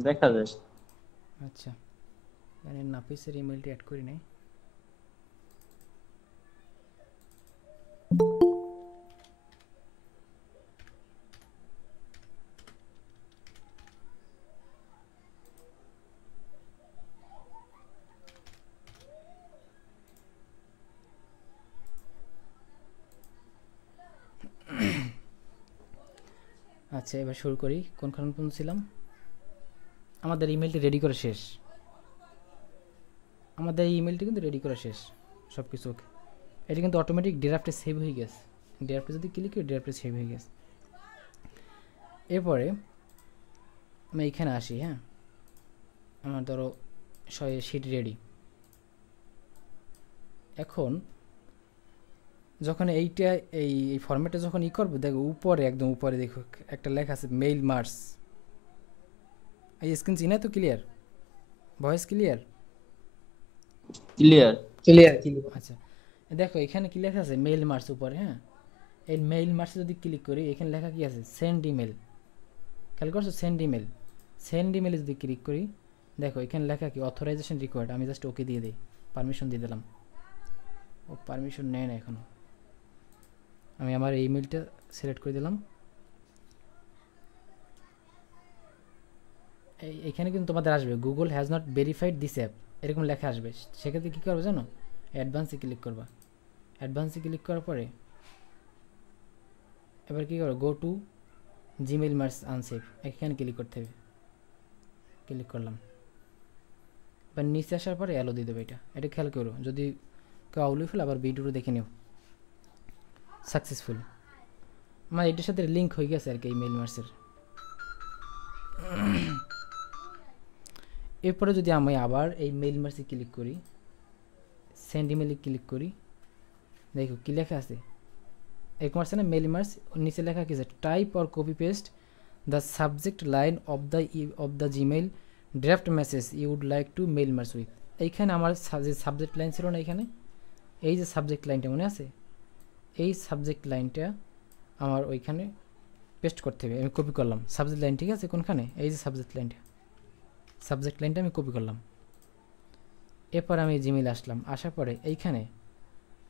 দেখা যায়। আচ্ছা, মানে নাফিসের ইমেলটি অ্যাড করি নাই। আচ্ছা এবার শুরু করি। কোনখান পর্যন্ত ছিলাম? আমাদের ইমেলটি রেডি করা শেষ। আমাদের এই ইমেলটি কিন্তু রেডি করা শেষ সব কিছু। ওকে, এটা কিন্তু অটোমেটিক ড্রাফটে সেভ হয়ে গেছে। ড্রাফটে যদি ক্লিক করি ড্রাফটে সেভ হয়ে গেছে। এরপরে আমি এইখানে আসি। হ্যাঁ, আমার ধরো শিট রেডি। এখন যখন এইটা এই ফরম্যাটে যখন করবো, দেখো উপরে একদম উপরে দেখো একটা লেখা আছে মেইল মার্স। এই স্ক্রিন চিনে তো? Clear? Voice clear? Clear. Clear. আচ্ছা দেখো এখানে কি লেখা আছে মেইল মার্স উপরে। হ্যাঁ, এই মেইল মার্সে যদি ক্লিক করি এখানে লেখা কি আছে সেন্ড ইমেল। খেয়াল করছো? Send email. সেন্ড ইমেলে যদি ক্লিক করি দেখো এখানে লেখা কি অথরাইজেশন রিকোয়ার্ড। আমি জাস্ট ওকে দিয়ে দিই, পারমিশন দিয়ে দিলাম। ও পারমিশন নেয় না এখনো। আমি আমার ইমেলটা সিলেক্ট করে দিলাম। এইখানে কিন্তু তোমাদের আসবে Google has not verified this app, এরকম লেখা আসবে। সেক্ষেত্রে কী করবে জানো? অ্যাডভান্সে ক্লিক করবা। অ্যাডভান্সে ক্লিক করার পরে এবার কী করো, go to Gmail merge unsafe, এখানে ক্লিক করতে হবে। ক্লিক করলাম। এবার নিচে আসার পরে অ্যালো দিয়ে দেবে। এটা খেয়াল করো, যদি কেউ আউলি ফেলে আবার ভিডিওটা দেখে নিও। সাকসেসফুল আমার এটার সাথে লিঙ্ক হয়ে গেছে আর কি ইমেইল মার্সের। এরপরে যদি আমি আবার এই মেইল মার্সে ক্লিক করি, সেন্ড ইমেলে ক্লিক করি, দেখো কি লেখা আছে এরকম আসছে না মেইল মার্স। নিচে লেখা কি আছে type or copy paste the subject line of the Gmail draft message you would like to mail merge with. এইখানে আমার যে সাবজেক্ট লাইন ছিল না, এখানে এই যে সাবজেক্ট লাইনটা মনে আছে, এই সাবজেক্ট লাইনটা আমার ওইখানে পেস্ট করতে হবে। আমি কপি করলাম সাবজেক্ট লাইন, ঠিক আছে? কোনখানে? এই যে সাবজেক্ট লাইনটা আমি কপি করলাম। এরপর আমি জিমেইল আসলাম। আসার পরে এইখানে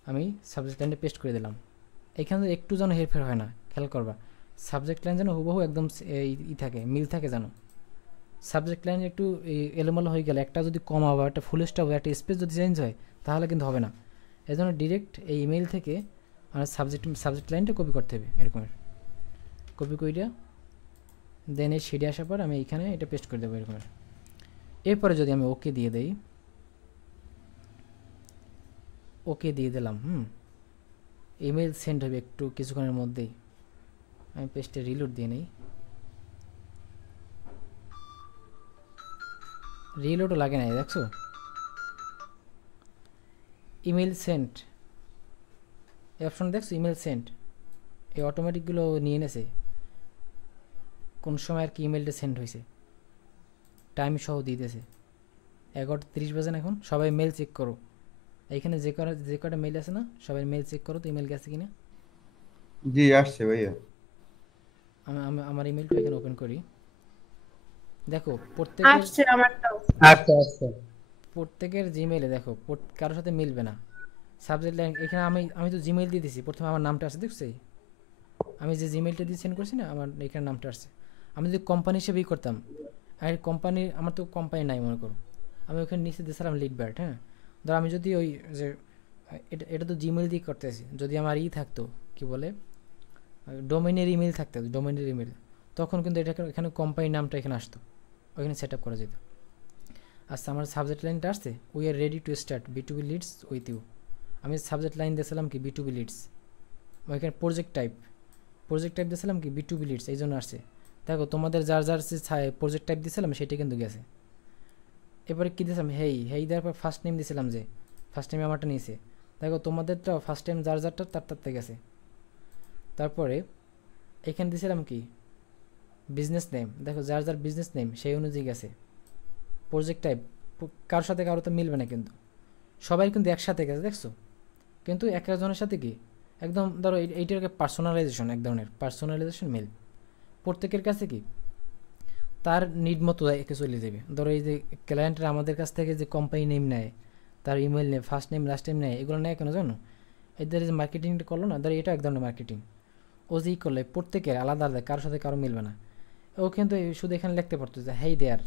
আমি সাবজেক্ট লাইনটা পেস্ট করে দিলাম। এইখানে একটু যেন হেরফের হয় না, খেয়াল করবা। সাবজেক্ট লাইন যেন হুবহু একদম থাকে, মিল থাকে যেন। সাবজেক্ট লাইন একটু এলোমেলো হয়ে গেলে, একটা যদি কমা বা একটা ফুল স্টপ বা একটা স্পেস যদি চেঞ্জ হয় তাহলে কিন্তু হবে না। এই জন্য ডিরেক্ট এই ইমেইল থেকে আমার সাবজেক্ট লাইনটা কপি করতে হবে। এরকমের কপি করিয়া দেন এই শিটে আসার পর আমি এইখানে এটা পেস্ট করে দেবো এরকমের। এরপরে যদি আমি ওকে দিয়ে দিই, ওকে দিয়ে দিলাম, ইমেল সেন্ড হবে একটু কিছুক্ষণের মধ্যেই। আমি পেস্টে রিলোড দিয়ে নিই। রিলোডও লাগে না, দেখছো? ইমেল সেন্ড এই অপশন দেখছো, ইমেল সেন্ড এই অটোমেটিকগুলো নিয়ে নেছে কোন সময় আর কি ইমেলটা সেন্ড হয়েছে, টাইম সহ দিয়ে দিয়েছে। 11:30 বাজে না এখন। সবাই মেল চেক করো, এইখানে যে কটা মেল আছে না, সবাই মেল চেক করো তো ইমেল গেছে কিনা। জি আসছে ভাইয়া। আমার ইমেলটা এখানে ওপেন করি। দেখো প্রত্যেকের আসছে আমারটাও। আচ্ছা প্রত্যেকের জিমেইলে দেখো কারোর সাথে মিলবে না সাবজেক্ট লাইন। এখানে আমি তো জিমেইল দিয়ে দিছি, প্রথমে আমার নামটা আসছে, দেখছি আমি যে জিমেইলটা দিয়ে সেন্ড করছি না, আমার এখানে নামটা আসছে। আমি যদি কোম্পানি হিসেবেই করতাম, আর কোম্পানি আমার তো কোম্পানি নাই মনে করো, আমি ওখানে নিচে দিয়েছিলাম লিড ব্যাট। হ্যাঁ, ধর আমি যদি ওই যে এটা তো জিমেইল দিয়ে করতেছি, যদি আমার থাকতো কি বলে ডোমেনের ইমেল থাকতে হবে, ডোমেনের ইমেল, তখন কিন্তু এটা এখানে কোম্পানির নামটা এখানে আসতো, ওইখানে সেট আপ করা যেত। আচ্ছা আমার সাবজেক্ট লাইনটা আসছে, we are ready to start B2B leads with you. আমি সাবজেক্ট লাইন দিয়েছিলাম কি B2B লিডস, ওইখানে প্রজেক্ট টাইপ দিয়েছিলাম কি B2B লিডস, এই জন্য আসছে। দেখো তোমাদের যার যার প্রজেক্ট টাইপ দিয়েছিলাম সেটা কিন্তু গেছে। এবারে কী দিয়েছিলাম, হেই দেওয়ার পর ফার্স্ট নেম দিয়েছিলাম, যে ফার্স্ট নেমে আমারটা নিয়েছে। দেখো তোমাদেরটাও ফার্স্ট টাইম যার যারটা তার গেছে। তারপরে এখানে দিয়েছিলাম কি বিজনেস নেম, দেখো যার যার বিজনেস নেম সেই অনুযায়ী গেছে। প্রজেক্ট টাইপ কারোর সাথে কারো তো মিলবে না, কিন্তু সবাই কিন্তু একসাথে গেছে দেখছো। কিন্তু এক একজনের সাথে কি একদম ধরো এইটাকে পার্সোনালাইজেশন, এক ধরনের পার্সোনালাইজেশন মেল, প্রত্যেকের কাছে কি তার নিড মতো একে চলে যাবে। ধরো এই যে ক্লায়েন্টরা আমাদের কাছ থেকে যে কোম্পানি নেম নেয়, তার ইমেল নেয়, ফার্স্ট নেম লাস্ট নেম নেয়, এগুলো নেয় কেন জানো? এদের যে মার্কেটিংটা করলো না, ধরো এটা এক ধরনের মার্কেটিং। ও যেই করলে প্রত্যেকের আলাদা আলাদা, কারোর সাথে কারো মিলবে না। ও কিন্তু শুধু এখানে লিখতে পারতো যে হেই দেয়ার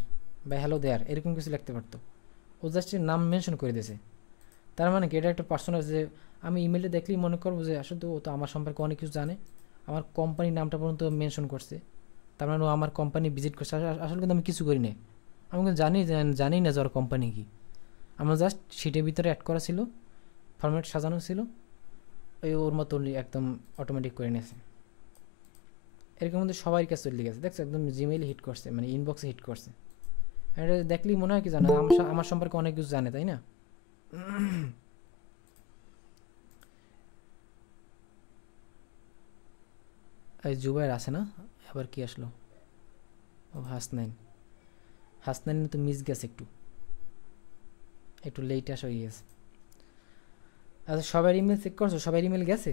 বা হ্যালো দেয়ার, এরকম কিছু লিখতে পারতো। ও জাস্ট নাম মেনশন করে দিয়েছে। তার মানে কি এটা একটা পার্সোনাল, যে আমি ইমেলটা দেখলেই মনে করবো যে আসলে তো ও তো আমার সম্পর্কে অনেক কিছু জানে, আমার কোম্পানির নামটা পর্যন্ত মেনশন করছে। তার মানে ও আমার কোম্পানি ভিজিট করছে। আসলে কিন্তু আমি কিছু করি না, আমি কিন্তু জানি না যে ওর কোম্পানি কী। আমার জাস্ট শিটের ভিতরে অ্যাড করা ছিল, ফরম্যাট সাজানো ছিল, ওই ওর মতো একদম অটোমেটিক করে নিয়েছে। এরকম কিন্তু সবার কাছে চলে গেছে, দেখছো একদম জিমেইল হিট করছে, মানে ইনবক্সে হিট করছে। এটা দেখলেই মনে হয় কি জানো, আমার সম্পর্কে অনেক কিছু জানে, তাই না? এই জুবাইর আছে না, আবার কি আসলো? ও হাসনাইন তো মিস গেছে, একটু লেট আসা হয়ে গেছে। আচ্ছা সবার ইমেল চেক করছো, সবার ইমেল গেছে?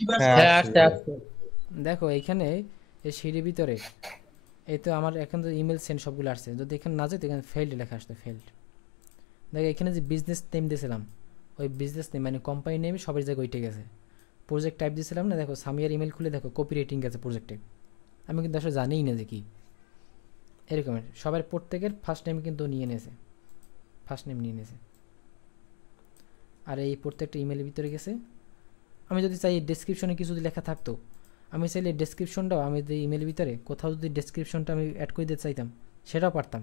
হ্যাঁ হ্যাঁ আসছে। আসতে আসতে দেখো এইখানে এই সিঁড়ির ভিতরে এই তো আমার এখন তো ইমেল সেন্ড সবগুলো আসছে, যদি এখানে না যায় তো এখানে ফেল্ড লেখা আসতো, ফেল্ড। দেখো এখানে যে বিজনেস নেম দিয়েছিলাম, ওই বিজনেস নেম মানে কোম্পানি নেম সবার জায়গায় ওইটা গেছে। প্রজেক্ট টাইপ দিয়েছিলাম না, দেখো সামিয়ার ইমেল খুলে দেখো কপি রেটিং গেছে প্রজেক্ট টাইপ। আমি কিন্তু আসলে জানিই না যে কি, এরকমের সবার প্রত্যেকের ফার্স্ট নেম কিন্তু নিয়ে নিয়েছে, ফার্স্ট নেম নিয়ে নিয়েছে। আর এই প্রত্যেকটা ইমেলের ভিতরে গেছে। আমি যদি চাই ডেসক্রিপশনে কিছু যদি লেখা থাকতো, আমি চাইলে ডেসক্রিপশনটাও আমি যদি ইমেলের ভিতরে কোথাও যদি ডেসক্রিপশনটা আমি অ্যাড করে দিতে চাইতাম সেটাও পারতাম।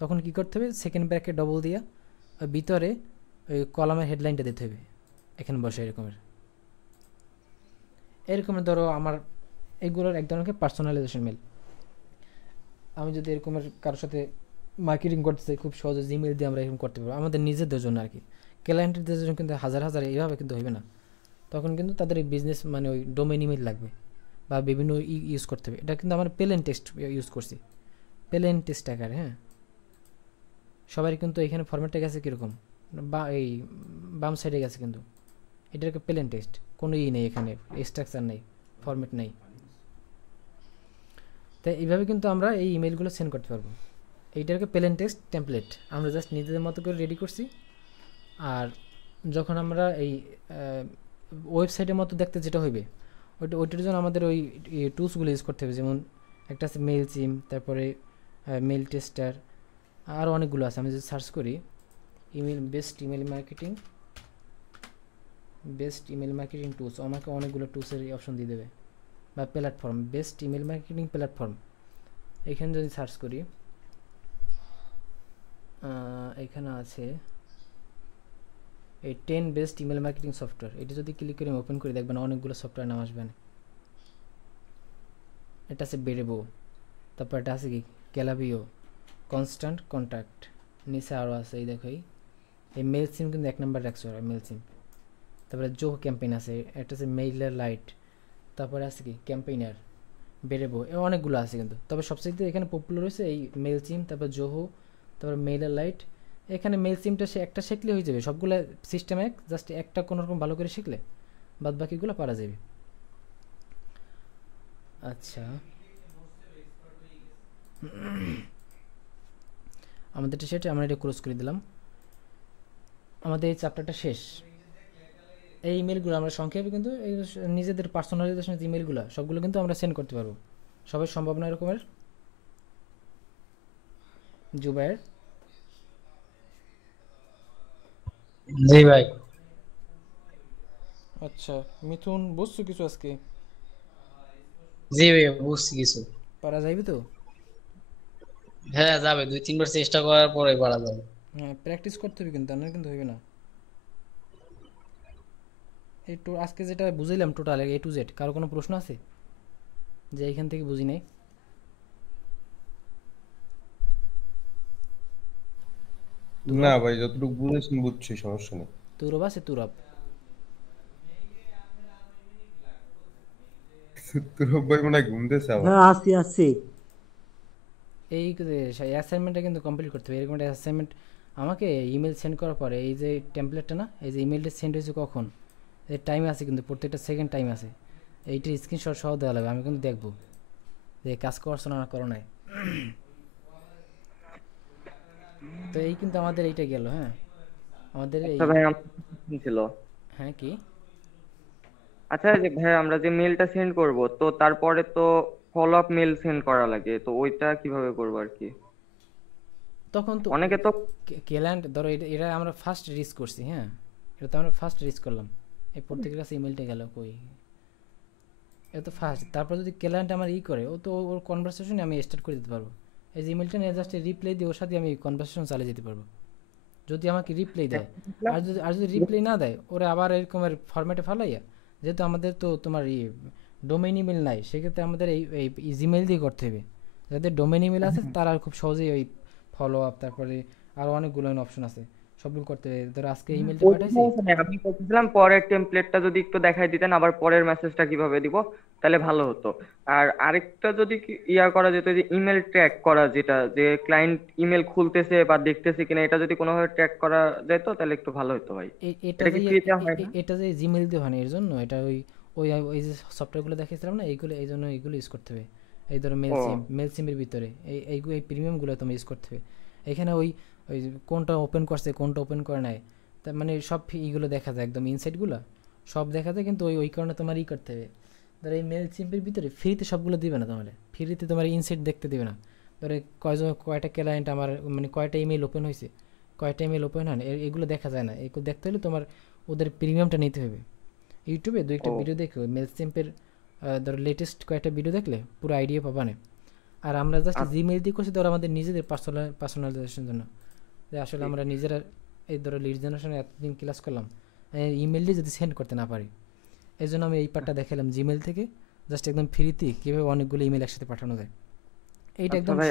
তখন কি করতে হবে, সেকেন্ড ব্র্যাকেট ডবল দিয়া ওই ভিতরে ওই কলামের হেডলাইনটা দিতে হবে এখানে বসে, এরকমের ধরো আমার এইগুলোর এক ধরনের পার্সোনালাইজেশন মেল। আমি যদি এরকমের কারোর সাথে মার্কেটিং করতে চাই খুব সহজে জিমেল দিয়ে আমরা এরকম করতে পারবো, আমাদের নিজেদের জন্য আর কি। ক্লায়েন্টদের জন্য কিন্তু হাজার হাজার এইভাবে কিন্তু হইবে না, তখন কিন্তু তাদের এই বিজনেস মানে ওই ডোমেন ইমেল লাগবে বা বিভিন্ন ইউজ করতে হবে। এটা কিন্তু আমরা প্লেন টেক্সট ইউজ করছি, প্লেন টেক্সট আকারে। হ্যাঁ সবাই কিন্তু এখানে ফরম্যাটটা গেছে কীরকম, বা এই বাম সাইডে গেছে, কিন্তু এটাকে প্লেন টেক্সট, কোনো নেই এখানে, স্ট্রাকচার নেই, ফরম্যাট নেই। তাই এইভাবে কিন্তু আমরা এই ইমেলগুলো সেন্ড করতে পারবো। এইটাকে প্লেন টেক্সট টেমপ্লেট আমরা জাস্ট নিজেদের মতো করে রেডি করছি। আর যখন আমরা এই ওয়েবসাইটের মতো দেখতে যেটা হইবে, ওইটার জন্য আমাদের ওই টুলসগুলো ইউজ করতে হবে। যেমন একটা আছে মেল চিম, তারপরে মেল টেস্টার, আরও অনেকগুলো আছে। আমি যদি সার্চ করি বেস্ট ইমেল মার্কেটিং টুলস, আমাকে অনেকগুলো টুলসের অপশন দিয়ে দেবে, বা platform, best email marketing platform. এখানে যদি সার্চ করি এখানে আছে এই 10 বেস্ট ইমেল মার্কেটিং সফটওয়্যার। এটা যদি ক্লিক করে ওপেন করে দেখবেন অনেকগুলো সফটওয়্যার নাম আসবে না। এটা আছে বেরেবো, তারপর এটা আছে কি ক্যালাবিও, কনস্ট্যান্ট কন্ট্যাক্ট, নিচে আরও আছে এই দেখো এই মেল সিম কিন্তু 1 নম্বর রাখছে ওরা, মেল সিম। তারপরে জো ক্যাম্পেইন আছে, একটা আছে মেইলার লাইট, তারপরে আছে কি ক্যাম্পেইনার, বেরেবো, অনেকগুলো আছে কিন্তু। তবে সবচেয়ে এখানে পপুলার হয়েছে এই মেল সিম, তারপর জোহো, তারপর মেইলার লাইট। এখানে মেল সিমটা একটা শিখলে হয়ে যাবে, সবগুলো সিস্টেম এক, জাস্ট একটা কোনোরকম ভালো করে শিখলে বাদ বাকিগুলো পারা যাবে। আচ্ছা আমাদের সেটা আমরা এটা ক্লোজ করে দিলাম, আমাদের এই চ্যাপ্টারটা শেষ। এই ইমেলগুলো আমরা সংক্ষেপে কিন্তু এই নিজেদের পার্সোনালাইজেশন যে ইমেলগুলো সবগুলো কিন্তু আমরা সেন্ড করতে পারবো। সবাই সম্ভব না এরকমের? জুবাইর জি ভাই। আচ্ছা, মিথুন বুঝছো কিছু আজকে? জি ভাই, বুঝছি কিছু। পারা যাইবে তো? হ্যাঁ যাবে, 2-3 বার চেষ্টা করার পরে পারা যাবে। হ্যাঁ, প্র্যাকটিস করতে হবে কিন্তু, না কিন্তু হইবে না। এই তো আজকে যেটা বুঝাইলাম টোটাল A to Z, কারো কোনো প্রশ্ন আছে যে এইখান থেকে বুঝি নাই? না তুরব? ভাই, যতটুকু বুঝেছেন বুঝছি, সমস্যা নেই। তুরব আছে তুরব? তোর ভাই মনে হয় ঘুমতেছে আবার। হ্যাঁ, আছি আছি। এই অ্যাসাইনমেন্টটা কিন্তু কমপ্লিট করতে হবে। এরকম একটা অ্যাসাইনমেন্ট আমাকে ইমেল সেন্ড করার পরে, এই যে টেমপ্লেটটা না, এই যে ইমেলটা সেন্ড হয়েছে কখন, এর টাইম আছে কিন্তু, প্রত্যেকটা সেকেন্ড টাইম আছে। এইটার স্ক্রিনশট সহ দেওয়া লাগবে, আমি কিন্তু দেখবো যে কাজ করছো না করো নাই। তো এই কিন্তু আমাদের এইটা গেল, হ্যাঁ আমাদের এই। আচ্ছা ভাই, আমার question ছিল। হ্যাঁ কি? আচ্ছা এই যে ভাই, আমরা যে মেলটা সেন্ড করব, তো তারপরে তো ফলো আপ মেল সেন্ড করা লাগে, তো ওইটা কিভাবে করবো আর কি? তখন তো অনেকে তো ক্লায়েন্ট ধরো, এটা এটা আমরা ফার্স্ট রিচ করছি, হ্যাঁ এটা তো আমরা ফার্স্ট রিচ করলাম। এই প্রত্যেকের কাছে ইমেলটা গেল কই, এটা তো ফার্স্ট। তারপর যদি ক্লায়েন্ট আমার করে, ও তো ওর কনভারসেশনে আমি স্টার্ট করে দিতে পারবো। এই যে ইমেলটা নিয়ে জাস্ট রিপ্লাই দিয়ে ওর সাথে আমি কনভারসেশন চালিয়ে যেতে পারবো, যদি আমাকে রিপ্লাই দেয়। আর যদি রিপ্লাই না দেয়, ওরা আবার এরকমের ফরম্যাটে ফালাইয়া, যেহেতু আমাদের তো তোমার ডোমেইন ইমেল নাই, সেক্ষেত্রে আমাদের এই জিমেল দিয়ে করতে হবে। যাদের ডোমেইন ইমেল আছে তারা খুব সহজেই ওই ফলো আপ, তারপরে আরও অনেকগুলো অপশন আছে, সবগুলো করতে হবে। ধরো আজকে ইমেলটা ওইটা পাঠাইছি। সমস্যা নেই, আমি বলছিলাম পরের টেমপ্লেটটা যদি একটু দেখাই দিতেন, আবার পরের মেসেজটা কিভাবে দিব, তাহলে ভালো হতো। আর আরেকটা যদি ইয়া করা যেত, যে ইমেল ট্র্যাক করা, যেটা যে ক্লায়েন্ট ইমেল খুলতেছে বা দেখতেছে কিনা, এটা যদি কোনোভাবে ট্র্যাক করা যেত তাহলে একটু ভালো হতো ভাই। এটা এটা যে কি ফ্রিতে হয় না? এটা যে জিমেল দিয়ে হয় না, এর জন্য এটা ওই ওই ওই যে সফটওয়্যারগুলো দেখিয়েছিলাম না, এইগুলো এই জন্য এইগুলো ইউজ করতে হবে। এই ধরো ও মেল সিমের ভিতরে এই প্রিমিয়ামগুলো তুমি ইউজ করতে হবে। এখানে ওই ওই যে কোনটা ওপেন করছে কোনটা ওপেন করে নাই, তার মানে সব এইগুলো দেখা যায়, একদম ইনসাইটগুলো সব দেখা যায়। কিন্তু ওই ওই কারণে তোমার করতে হবে। ধরো এই মেল সিমের ভিতরে ফ্রিতে সবগুলো দিবে না, তোমার ফ্রিতে তোমার ইনসাইট দেখতে দিবে না। ধরো কয়টা ক্লায়েন্ট আমার, মানে কয়টা ইমেল ওপেন হয়েছে, কয়টা ইমেল ওপেন হয় না, এগুলো দেখা যায় না। এগুলো দেখতে হলে তোমার ওদের প্রিমিয়ামটা নিতে হবে। ইউটিউবে দু একটা ও ভিডিও দেখো মেল সিম্পের, ধরো লেটেস্ট কয়েকটা ভিডিও দেখলে পুরো আইডিয়া পাবা না। আর আমরা জাস্ট আচ্ছা, জিমেল দিয়ে করছি ধরো আমাদের নিজেদের পার্সোনালাইজেশনের জন্য, যে আসলে ঠিক। আমরা নিজেরা এই ধরো লিড জেনারেশনে এতদিন ক্লাস করলাম, ইমেল দিয়ে যদি সেন্ড করতে না পারি, এই জন্য আমি এই পার্টটা দেখালাম জিমেল থেকে, জাস্ট একদম ফ্রিতে কীভাবে অনেকগুলো ইমেল একসাথে পাঠানো যায়। এইটা আচ্ছা একদম ভাই।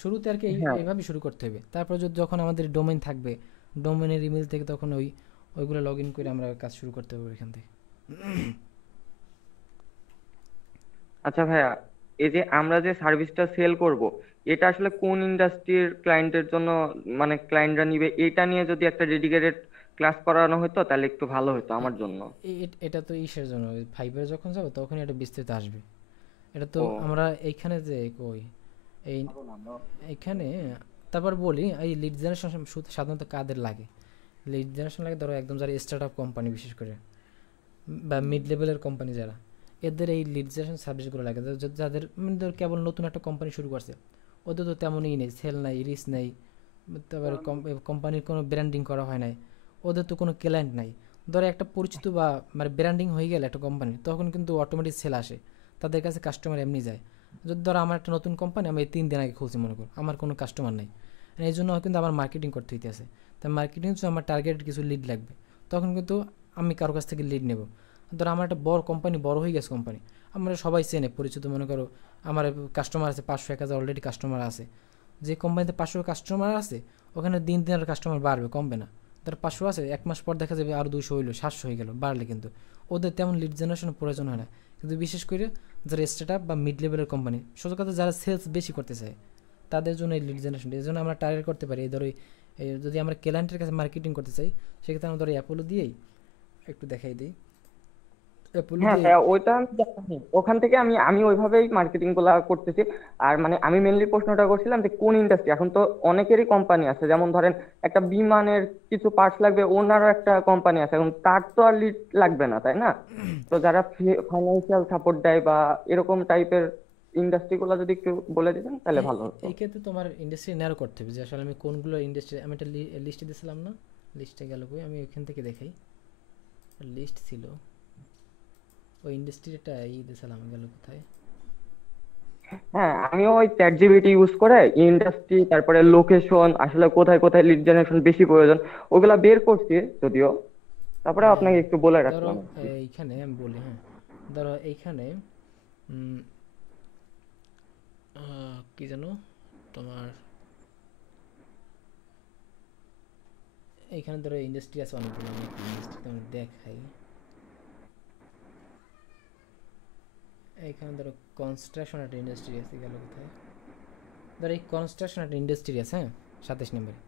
শুরুতে আর কি হ্যাঁ এইভাবে শুরু করতে হবে। তারপর যখন আমাদের ডোমেইন থাকবে, ডোমেনের ইমেল থেকে তখন ওইগুলো লগ ইন করে আমরা কাজ শুরু করতে হবে এখান থেকে। আচ্ছা ভাইয়া, এই যে আমরা যে সার্ভিসটা সেল করব, এটা আসলে কোন ইন্ডাস্ট্রির ক্লায়েন্টের জন্য, মানে ক্লায়েন্টরা নিবে, এটা নিয়ে যদি একটা ডেডিকেটেড ক্লাস করানো হতো তাহলে একটু ভালো হতো আমার জন্য। এটা তো ইসের জন্য, ফাইবারে যখন যাবো তখন এটা বিস্তারিত আসবে। এটা তো ও আমরা এইখানে যে কই এই এইখানে। তারপর বলি এই লিড জেনারেশন সাধারণত কাদের লাগে? লিড জেনারেশন লাগে ধরো একদম যারা স্টার্ট আপ কোম্পানি, বিশেষ করে বা মিড লেভেলের কোম্পানি যারা, এদের এই লিড জেনারেশন সার্ভিসগুলো লাগে। যাদের মানে ধর কেবল নতুন একটা কোম্পানি শুরু করছে, ওদের তো তেমনই নেই, সেল নাই, রিচ নেই, তারপরে কোম্পানির কোনো ব্র্যান্ডিং করা হয় নাই, ওদের তো কোনো ক্লায়েন্ট নাই। ধরো একটা পরিচিত বা মানে ব্র্যান্ডিং হয়ে গেলে একটা কোম্পানি, তখন কিন্তু অটোমেটিক সেল আসে, তাদের কাছে কাস্টমার এমনি যায়। যদি ধরো আমার একটা নতুন কোম্পানি, আমি এই 3 দিন আগে খুলছি মনে করো, আমার কোনো কাস্টমার নেই, এই জন্য কিন্তু আমার মার্কেটিং করতে হইতেছে। তাই মার্কেটিং হচ্ছে আমার টার্গেটেড কিছু লিড লাগবে, তখন কিন্তু আমি কারো কাছ থেকে লিড নেব। ধরো আমার একটা বড় কোম্পানি, বড় হয়ে গেছে কোম্পানি, আমরা সবাই চেনে পরিচিত, মনে করো আমার কাস্টমার আছে 500-1000 অলরেডি কাস্টমার আছে। যে কোম্পানিতে 500 কাস্টমার আছে, ওখানে দিন দিন আর কাস্টমার বাড়বে, কমবে না। ধর 500 আছে, 1 মাস পর দেখা যাবে আরও 200 হইলো, 700 হয়ে গেল, বাড়লে কিন্তু ওদের তেমন লিড জেনারেশনের প্রয়োজন হয় না। কিন্তু বিশেষ করে যারা স্টার্ট আপ বা মিড লেভেলের কোম্পানি, সোজা কথা যারা সেলস বেশি করতে চায়, তাদের জন্য এই লিড জেনারেশন, এই জন্য আমরা টার্গেট করতে পারি। এই ধরো যদি আমরা ক্লায়েন্টের কাছে মার্কেটিং করতে চাই, সেক্ষেত্রে আমরা ধরো অ্যাপোলো দিয়েই একটু দেখাই দিই, অ্যাপোলো হ্যাঁ দিয়ে। হ্যাঁ, ওইটা আমি জানি। ওখান থেকে আমি আমি ওইভাবেই মার্কেটিং গুলা করতেছি। আর মানে আমি মেনলি প্রশ্নটা করছিলাম যে কোন ইন্ডাস্ট্রি, এখন তো অনেকেরই কোম্পানি আছে, যেমন ধরেন একটা বিমানের কিছু পার্টস লাগবে, ওনারও একটা কোম্পানি আছে, এখন তার তো আর লিড লাগবে না, তাই না? তো যারা ফাইন্যান্সিয়াল সাপোর্ট দেয় বা এরকম টাইপের ইন্ডাস্ট্রি গুলা যদি একটু বলে দিতেন তাহলে ভালো হতো। এই ক্ষেত্রে তোমার ইন্ডাস্ট্রি ন্যারো করতে হবে, যে আসলে আমি কোনগুলো ইন্ডাস্ট্রি, আমি একটা লিস্টে দিয়েছিলাম না, লিস্টে গেল কই, আমি ওইখান থেকে দেখাই, লিস্ট ছিল। ওই ইন্ডাস্ট্রিটা দিয়েছিলাম, গেল কোথায়? হ্যাঁ, আমিও ওই চ্যাট জিপিটি ইউজ করে ইন্ডাস্ট্রি, তারপরে লোকেশন, আসলে কোথায় কোথায় লিড জেনারেশন বেশি প্রয়োজন ওগুলা বের করছি যদিও। তারপরে হ্যাঁ, আপনাকে একটু বলে ধরো রাখলাম আর কি। এইখানে আমি বলি, হ্যাঁ, ধরো এইখানে উম, কি জানো তোমার, এইখানে ধরো ইন্ডাস্ট্রি আছে অনেকগুলো, আমি ইন্ডাস্ট্রি তোমার দেখাই। এইখানে ধরো কনস্ট্রাকশন একটা ইন্ডাস্ট্রি আছে, গেল কোথায়? ধরো এই কনস্ট্রাকশন একটা ইন্ডাস্ট্রি আছে, হ্যাঁ, 27 নম্বরে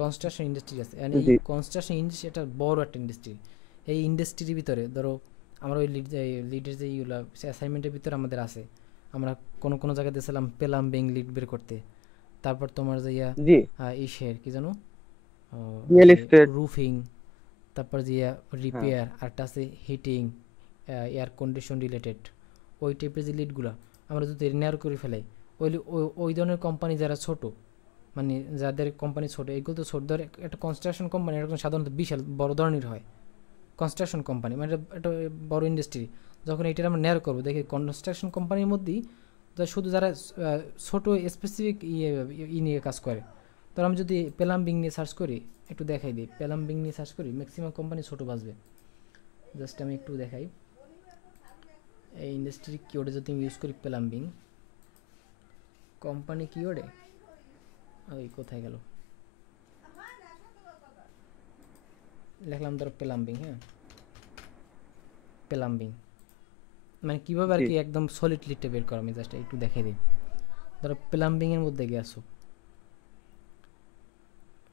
কনস্ট্রাকশন ইন্ডাস্ট্রি আছে। and এই জি কনস্ট্রাকশন ইন্ডাস্ট্রি একটা বড় একটা ইন্ডাস্ট্রি। এই ইন্ডাস্ট্রির ভিতরে ধরো আমরা ওই লিডের যে ইগুলো অ্যাসাইনমেন্টের ভিতরে আমাদের আছে, আমরা কোনো কোনো জায়গায় দিয়েছিলাম প্লাম্বিং লিড বের করতে। তারপর তোমার যে জি ইসের কি জানো, রিয়েল এস্টেট। রুফিং, তারপর যে হ্যাঁ রিপেয়ার, আরটা আছে হিটিং, এয়ার কন্ডিশন রিলেটেড, ওই টাইপের যে লিডগুলো আমরা যদি নেয়ার করে ফেলাই, ওই ওই ধরনের কোম্পানি যারা ছোট, মানে যাদের কোম্পানি ছোট, এগুলো তো ছোট ধরে একটা কনস্ট্রাকশন কোম্পানি এরকম সাধারণত বিশাল বড় ধরনের হয়। কনস্ট্রাকশন কোম্পানি মানে একটা বড় ইন্ডাস্ট্রি, যখন এইটার আমরা নেয়ার করবো দেখি কনস্ট্রাকশন কোম্পানির মধ্যেই শুধু যারা ছোট স্পেসিফিক নিয়ে কাজ করে। ধর আমি যদি প্লাম্বিং নিয়ে সার্চ করি, একটু দেখাই দিই, প্লাম্বিং নিয়ে সার্চ করি ম্যাক্সিমাম কোম্পানি ছোট বাজবে। জাস্ট আমি একটু দেখাই, এই ইন্ডাস্ট্রি কিওয়ার্ডে যদি আমি ইউজ করি প্লাম্বিং কোম্পানি কিওয়ার্ডে, ওই কোথায় গেল, লিখলাম ধরো প্লাম্বিং, হ্যাঁ, প্লাম্বিং মানে কীভাবে আর জি কি একদম সলিড লিডটা বের করা, আমি জাস্ট একটু দেখাই দিই। ধরো প্লাম্বিংয়ের মধ্যে গিয়ে আসো,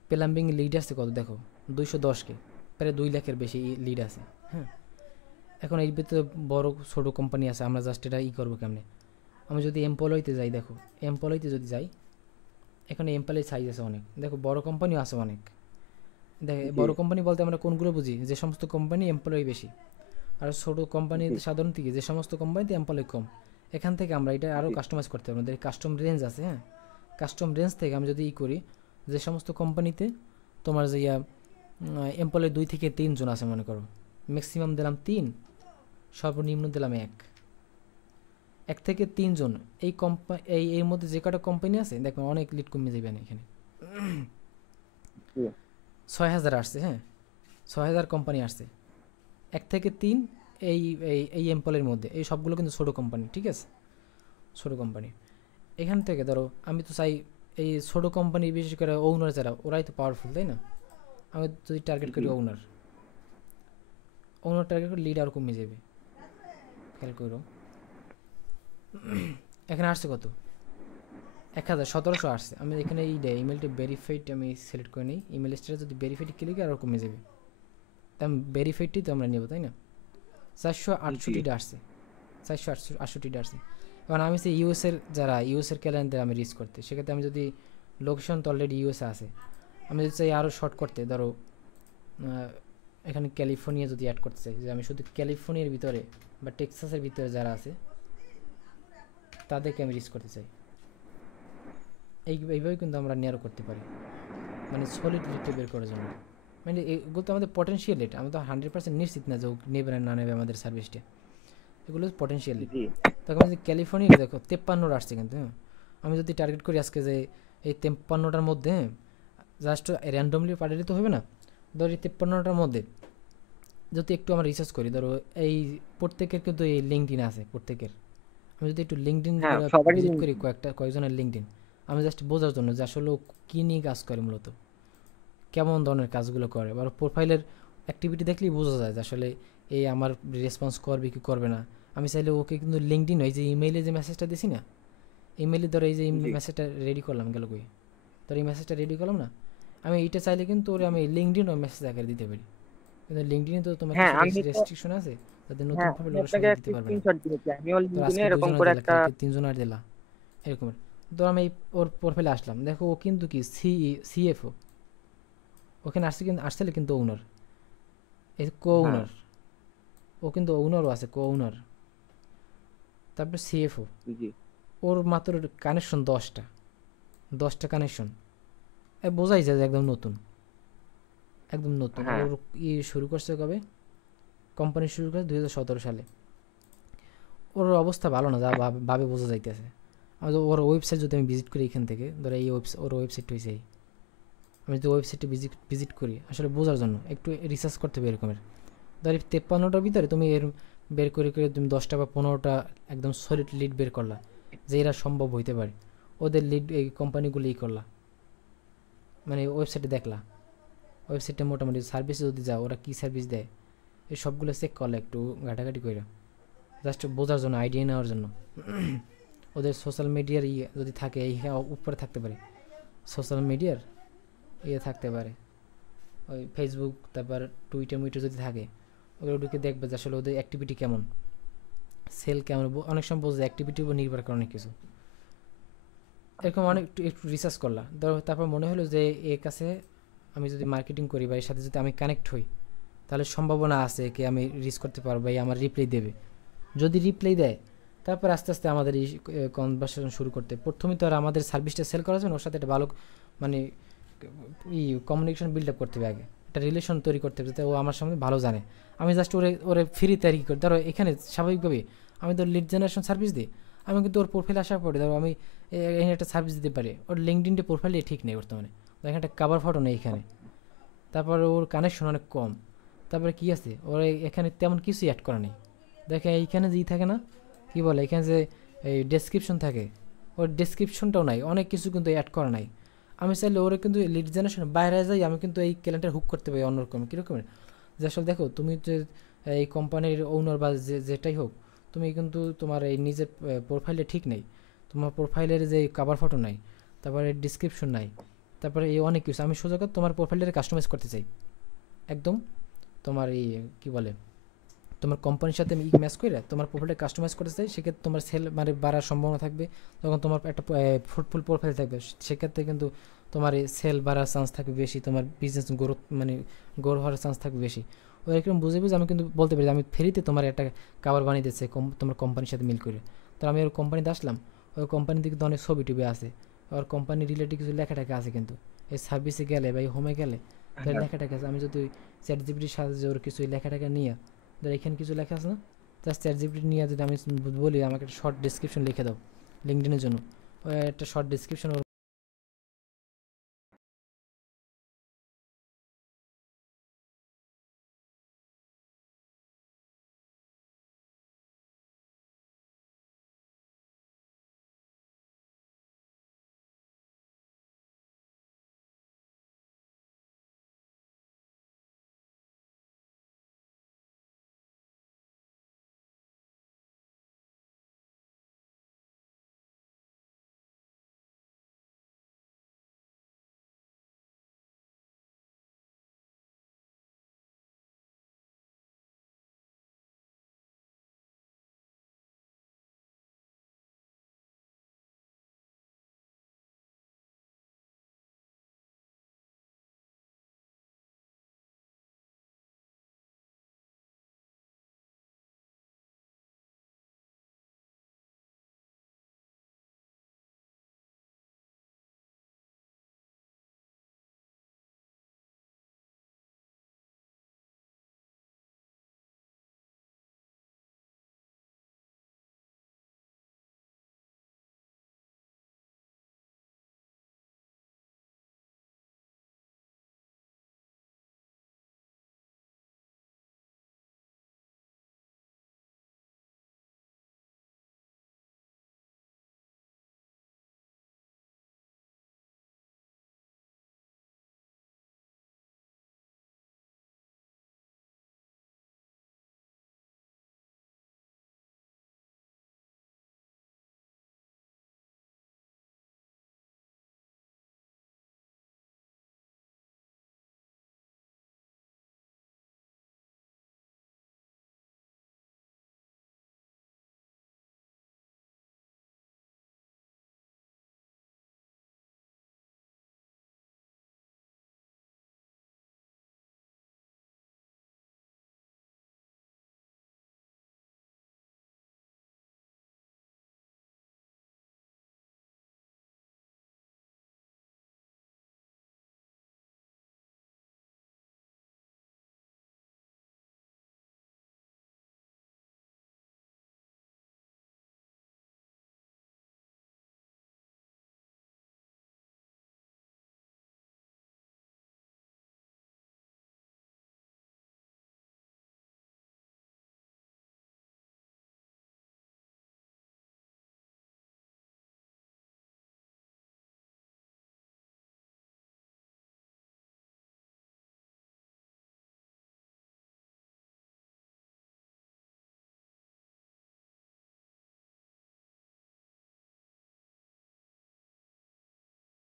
প্লাম্বিং লিড আছে কত দেখো, 210কে, প্রায় 2 লাখের বেশি লিড আছে, হ্যাঁ। এখন এর ভিতরে বড় ছোট কোম্পানি আছে, আমরা জাস্ট এটা করবো কেমনে? আমি যদি এমপ্লয়িতে যাই, দেখো এমপ্লয়িতে যদি যাই, এখানে এমপ্লয়ি সাইজ আছে অনেক, দেখো বড় কোম্পানিও আছে অনেক। দেখো জি বড় কোম্পানি বলতে আমরা কোনগুলো বুঝি, যে সমস্ত কোম্পানি এমপ্লয়ি বেশি। আর ছোট জি কোম্পানিতে সাধারণত কি, যে সমস্ত কোম্পানিতে এমপ্লয়ি কম। এখান থেকে আমরা এটা আরও জি কাস্টমাইজ করতে পারবো, আমাদের কাস্টম রেঞ্জ আছে, হ্যাঁ। কাস্টম রেঞ্জ থেকে আমি যদি করি, যে সমস্ত কোম্পানিতে তোমার যে এমপ্লয়ি 2 থেকে 3 জন আছে মনে করো, ম্যাক্সিমাম দিলাম 3, সর্বনিম্ন দিলাম 1 থেকে 3 জন। এই এর মধ্যে যে কটা কোম্পানি আছে দেখবেন অনেক লিড কমে যাবে না এখানে। জি 6000 আসছে, হ্যাঁ, 6000 কোম্পানি আসছে, 1 থেকে 3 এই এই এই এমপ্লয়ের মধ্যে, এই সবগুলো কিন্তু ছোটো কোম্পানি, ঠিক আছে, ছোটো কোম্পানি। এখান থেকে ধরো আমি তো চাই এই ছোটো কোম্পানি, বিশেষ করে ওনার যারা, ওরাই তো পাওয়ারফুল, তাই না? আমি যদি টার্গেট জি করি ওনার, টার্গেট করে লিড আর কমে যাবে, খেয়াল করো। এখানে আসছে কত, 1700 আসছে। আমি এখানে এই ইমেলটি ভেরিফাইড আমি সিলেক্ট করে নিই, ইমেল স্টেটাস যদি ভেরিফাইড ক্লিক আর কমে যাবে, তাই ভেরিফাইডটি তো আমরা নেব, তাই না? 468টা আসছে, 468টা আসছে। কারণ আমি সেই ইউএসের যারা ইউএসের ক্যালেন্ডার আমি রিচ করতে, সেক্ষেত্রে আমি যদি লোকেশন তো অলরেডি ইউএসএ আছে, আমি যদি চাই আরও শর্ট করতে, ধরো এখানে ক্যালিফোর্নিয়া যদি অ্যাড করতে চাই, যে আমি শুধু ক্যালিফোর্নিয়ার ভিতরে বা টেক্সাসের ভিতরে যারা আছে তাদেরকে আমি রিচ করতে চাই, এইভাবে কিন্তু আমরা নেয়ারও করতে পারি, মানে সলিড লিডটা বের করার জন্য। মানে এগুলো তো আমাদের পটেনশিয়াল লিড, আমি তো 100% নিশ্চিত না যে নেবে না নেবে আমাদের সার্ভিসটা, এগুলো পটেনশিয়াল লিড। জি তখন যদি ক্যালিফোর্নিয়া দেখো 53টা আসছে কিন্তু, হ্যাঁ। আমি যদি টার্গেট করি আজকে যে এই 53টার মধ্যে, হ্যাঁ, জাস্ট র্যান্ডমলি পাঠিয়ে দিতে হবে না, ধরো এই 53টার মধ্যে যদি একটু আমরা রিসার্চ করি, ধরো এই প্রত্যেকের কিন্তু এই লিঙ্কডিন আছে প্রত্যেকের, আমি যদি একটু লিঙ্কডিন হ্যাঁ সবারই ভিজিট করি, কয়েকজনের লিঙ্কডিন, আমি জাস্ট বোঝার জন্য যে আসলে কী নিয়ে কাজ করে, মূলত কেমন ধরনের কাজগুলো করে, বা প্রোফাইলের অ্যাক্টিভিটি দেখলেই বোঝা যায় যে আসলে এই আমার রেসপন্স করবে কি করবে না। আমি চাইলে ওকে কিন্তু লিঙ্কডিন, এই যে ইমেইলে যে মেসেজটা দিছি না, ইমেইলে ধরো এই যে জি মেসেজটা রেডি করলাম, গেল কই, ধরো এই মেসেজটা রেডি করলাম না, আমি এইটা চাইলে কিন্তু ওরে আমি লিঙ্কডিন ও মেসেজ আকারে দিতে পারি। কিন্তু লিঙ্কডিনে তো তোমার হ্যাঁ কিছু আমি তো রেস্ট্রিকশন আছে, তাদের নতুন হ্যাঁ প্রোফাইল আমি ওরা আপনাকে সবাই একটা দিতে পারবে না। স্ক্রিনশট দিয়েছি, আমিও তো লিঙ্কডইনে আজকে এরকম 2 জনের করে দিলা, একটা। কালকে 3 জনের দিলা, এরকম। ধর আমি ওর প্রোফাইলে আসলাম, দেখো ও কিন্তু কি সিএফও, ওখানে আসছে কিন্তু আসলে কিন্তু ওনার, এই কো হ্যাঁ ওনার, ও কিন্তু ওনারও আছে, কো ওনার, তারপর সিএফও। জি ওর মাত্র কানেকশন 10টা কানেকশন, বোঝাই যায় যে একদম নতুন, একদম নতুন। হ্যাঁ ওর শুরু করছে কবে, কোম্পানি শুরু করে 2017 সালে, ওর অবস্থা ভালো না, যা ভাবে বোঝা যাইতেছে। আমি তো ওর ওয়েবসাইট যদি আমি ভিজিট করি এখান থেকে, ধরো এই ওর ওয়েবসাইট হয়েছে এই, আমি যদি ওয়েবসাইটে ভিজিট করি আসলে বোঝার জন্য একটু রিসার্চ করতে হবে এরকমের। ধর 53টার ভিতরে তুমি এর বের করে তুমি 10টা বা 15টা একদম সলিড লিড বের করলা যে এরা সম্ভব হইতে পারে, ওদের লিড এই কোম্পানিগুলো করলা, মানে ওয়েবসাইটে দেখলা, ওয়েবসাইটে মোটামুটি সার্ভিস যদি যাও ওরা কী সার্ভিস দেয় এই সবগুলো চেক করলা একটু ঘাটাঘাটি করে, জাস্ট বোঝার জন্য, আইডিয়া নেওয়ার জন্য। ওদের সোশ্যাল মিডিয়ার যদি থাকে এই উপরে থাকতে পারে, সোশ্যাল মিডিয়ার থাকতে পারে ওই ফেসবুক, তারপর টুইটার যদি থাকে ওগুলো ঢুকে দেখবে যে আসলে ওদের অ্যাক্টিভিটি কেমন, সেল কেমন। অনেক সময় বোঝে অ্যাক্টিভিটির উপর নির্ভর করে অনেক কিছু, এরকম অনেক একটু রিসার্চ করলা। তারপর মনে হলো যে এর কাছে আমি যদি মার্কেটিং করি বা এর সাথে যদি আমি কানেক্ট হই তাহলে সম্ভাবনা আছে কি আমি রিচ করতে পারবো, এই আমার রিপ্লাই দেবে। যদি রিপ্লাই দেয় তারপর আস্তে আস্তে আমাদের এই কনভারসেশন শুরু করতে, প্রথমে তো আর আমাদের সার্ভিসটা সেল করার জন্য ওর সাথে একটা ভালো মানে কমিউনিকেশন বিল্ড আপ করতে হবে, আগে একটা রিলেশন তৈরি করতে হবে যাতে ও আমার সামনে ভালো জানে। আমি জাস্ট ওরে ফ্রিতে আর কি করি, ধরো এখানে স্বাভাবিকভাবে আমি তো লিড জেনারেশন সার্ভিস দিই, আমি কিন্তু ওর প্রোফাইল আসার পরে ধরো আমি এখানে একটা সার্ভিস দিতে পারি, ওর লিঙ্কডিনটা প্রোফাইলে ঠিক নেই বর্তমানে, এখানে একটা কাভার ফটো নেই এখানে, তারপরে ওর কানেকশন অনেক কম, তারপরে কি আছে ওর এখানে তেমন কিছুই অ্যাড করা নেই। দেখে এইখানে যেই থাকে না কি বলে, এখানে যে এই ডেসক্রিপশন থাকে ওর ডেসক্রিপশনটাও নাই, অনেক কিছু কিন্তু অ্যাড করা নাই। আমি চাইলে ওরা কিন্তু লিড জেনারেশন বাইরে যাই আমি কিন্তু এই ক্যালেন্ডার হুক করতে পারি অন্যরকম। কীরকমের যে আসলে দেখো তুমি যে এই কোম্পানির ওনার বা যেটাই হোক, তুমি কিন্তু তোমার এই নিজের প্রোফাইলে ঠিক নেই, তোমার প্রোফাইলের যে কাভার ফটো নাই, তারপরে ডিসক্রিপশন নাই, তারপরে এই অনেক কিছু। আমি সোজা তোমার প্রোফাইলের কাস্টমাইজ করতে চাই একদম, তোমার এই কী বলে তোমার কোম্পানির সাথে আমি ম্যাচ করে তোমার প্রোফাইলটা কাস্টমাইজ করতে চাই, সেক্ষেত্রে তোমার সেল মানে বাড়ার সম্ভাবনা থাকবে, তখন তোমার একটা ফ্রুটফুল প্রোফাইল থাকবে, সেক্ষেত্রে কিন্তু তোমার এই সেল বাড়ার চান্স থাকবে বেশি, তোমার বিজনেস গ্রোথ মানে গ্রো হওয়ার চান্স থাকবে বেশি। ওই এরকম বুঝে আমি কিন্তু বলতে পারি আমি ফ্রিতে তোমার একটা কাভার বানিয়ে দিচ্ছে তোমার কোম্পানির সাথে মিল করে। তো আমি ওর কোম্পানিতে আসলাম, ওই কোম্পানিতে কিন্তু অনেক ছবি টবি আছে, ওর কোম্পানি রিলেটেড কিছু লেখাটাকে আছে, কিন্তু এই সার্ভিসে গেলে বা এই হোমে গেলে তার লেখাটাকে আছে। আমি যদি চ্যাটজিপিটির সাহায্যে ওর কিছু লেখাটাকে নিয়ে, ধর এখানে কিছু লেখা আছে না, জাস্ট চ্যাটজিপিটি নিয়ে যদি আমি বলি আমাকে একটা শর্ট ডিসক্রিপশন লিখে দাও লিঙ্কডিনের জন্য, ওই একটা শর্ট ডিসক্রিপশন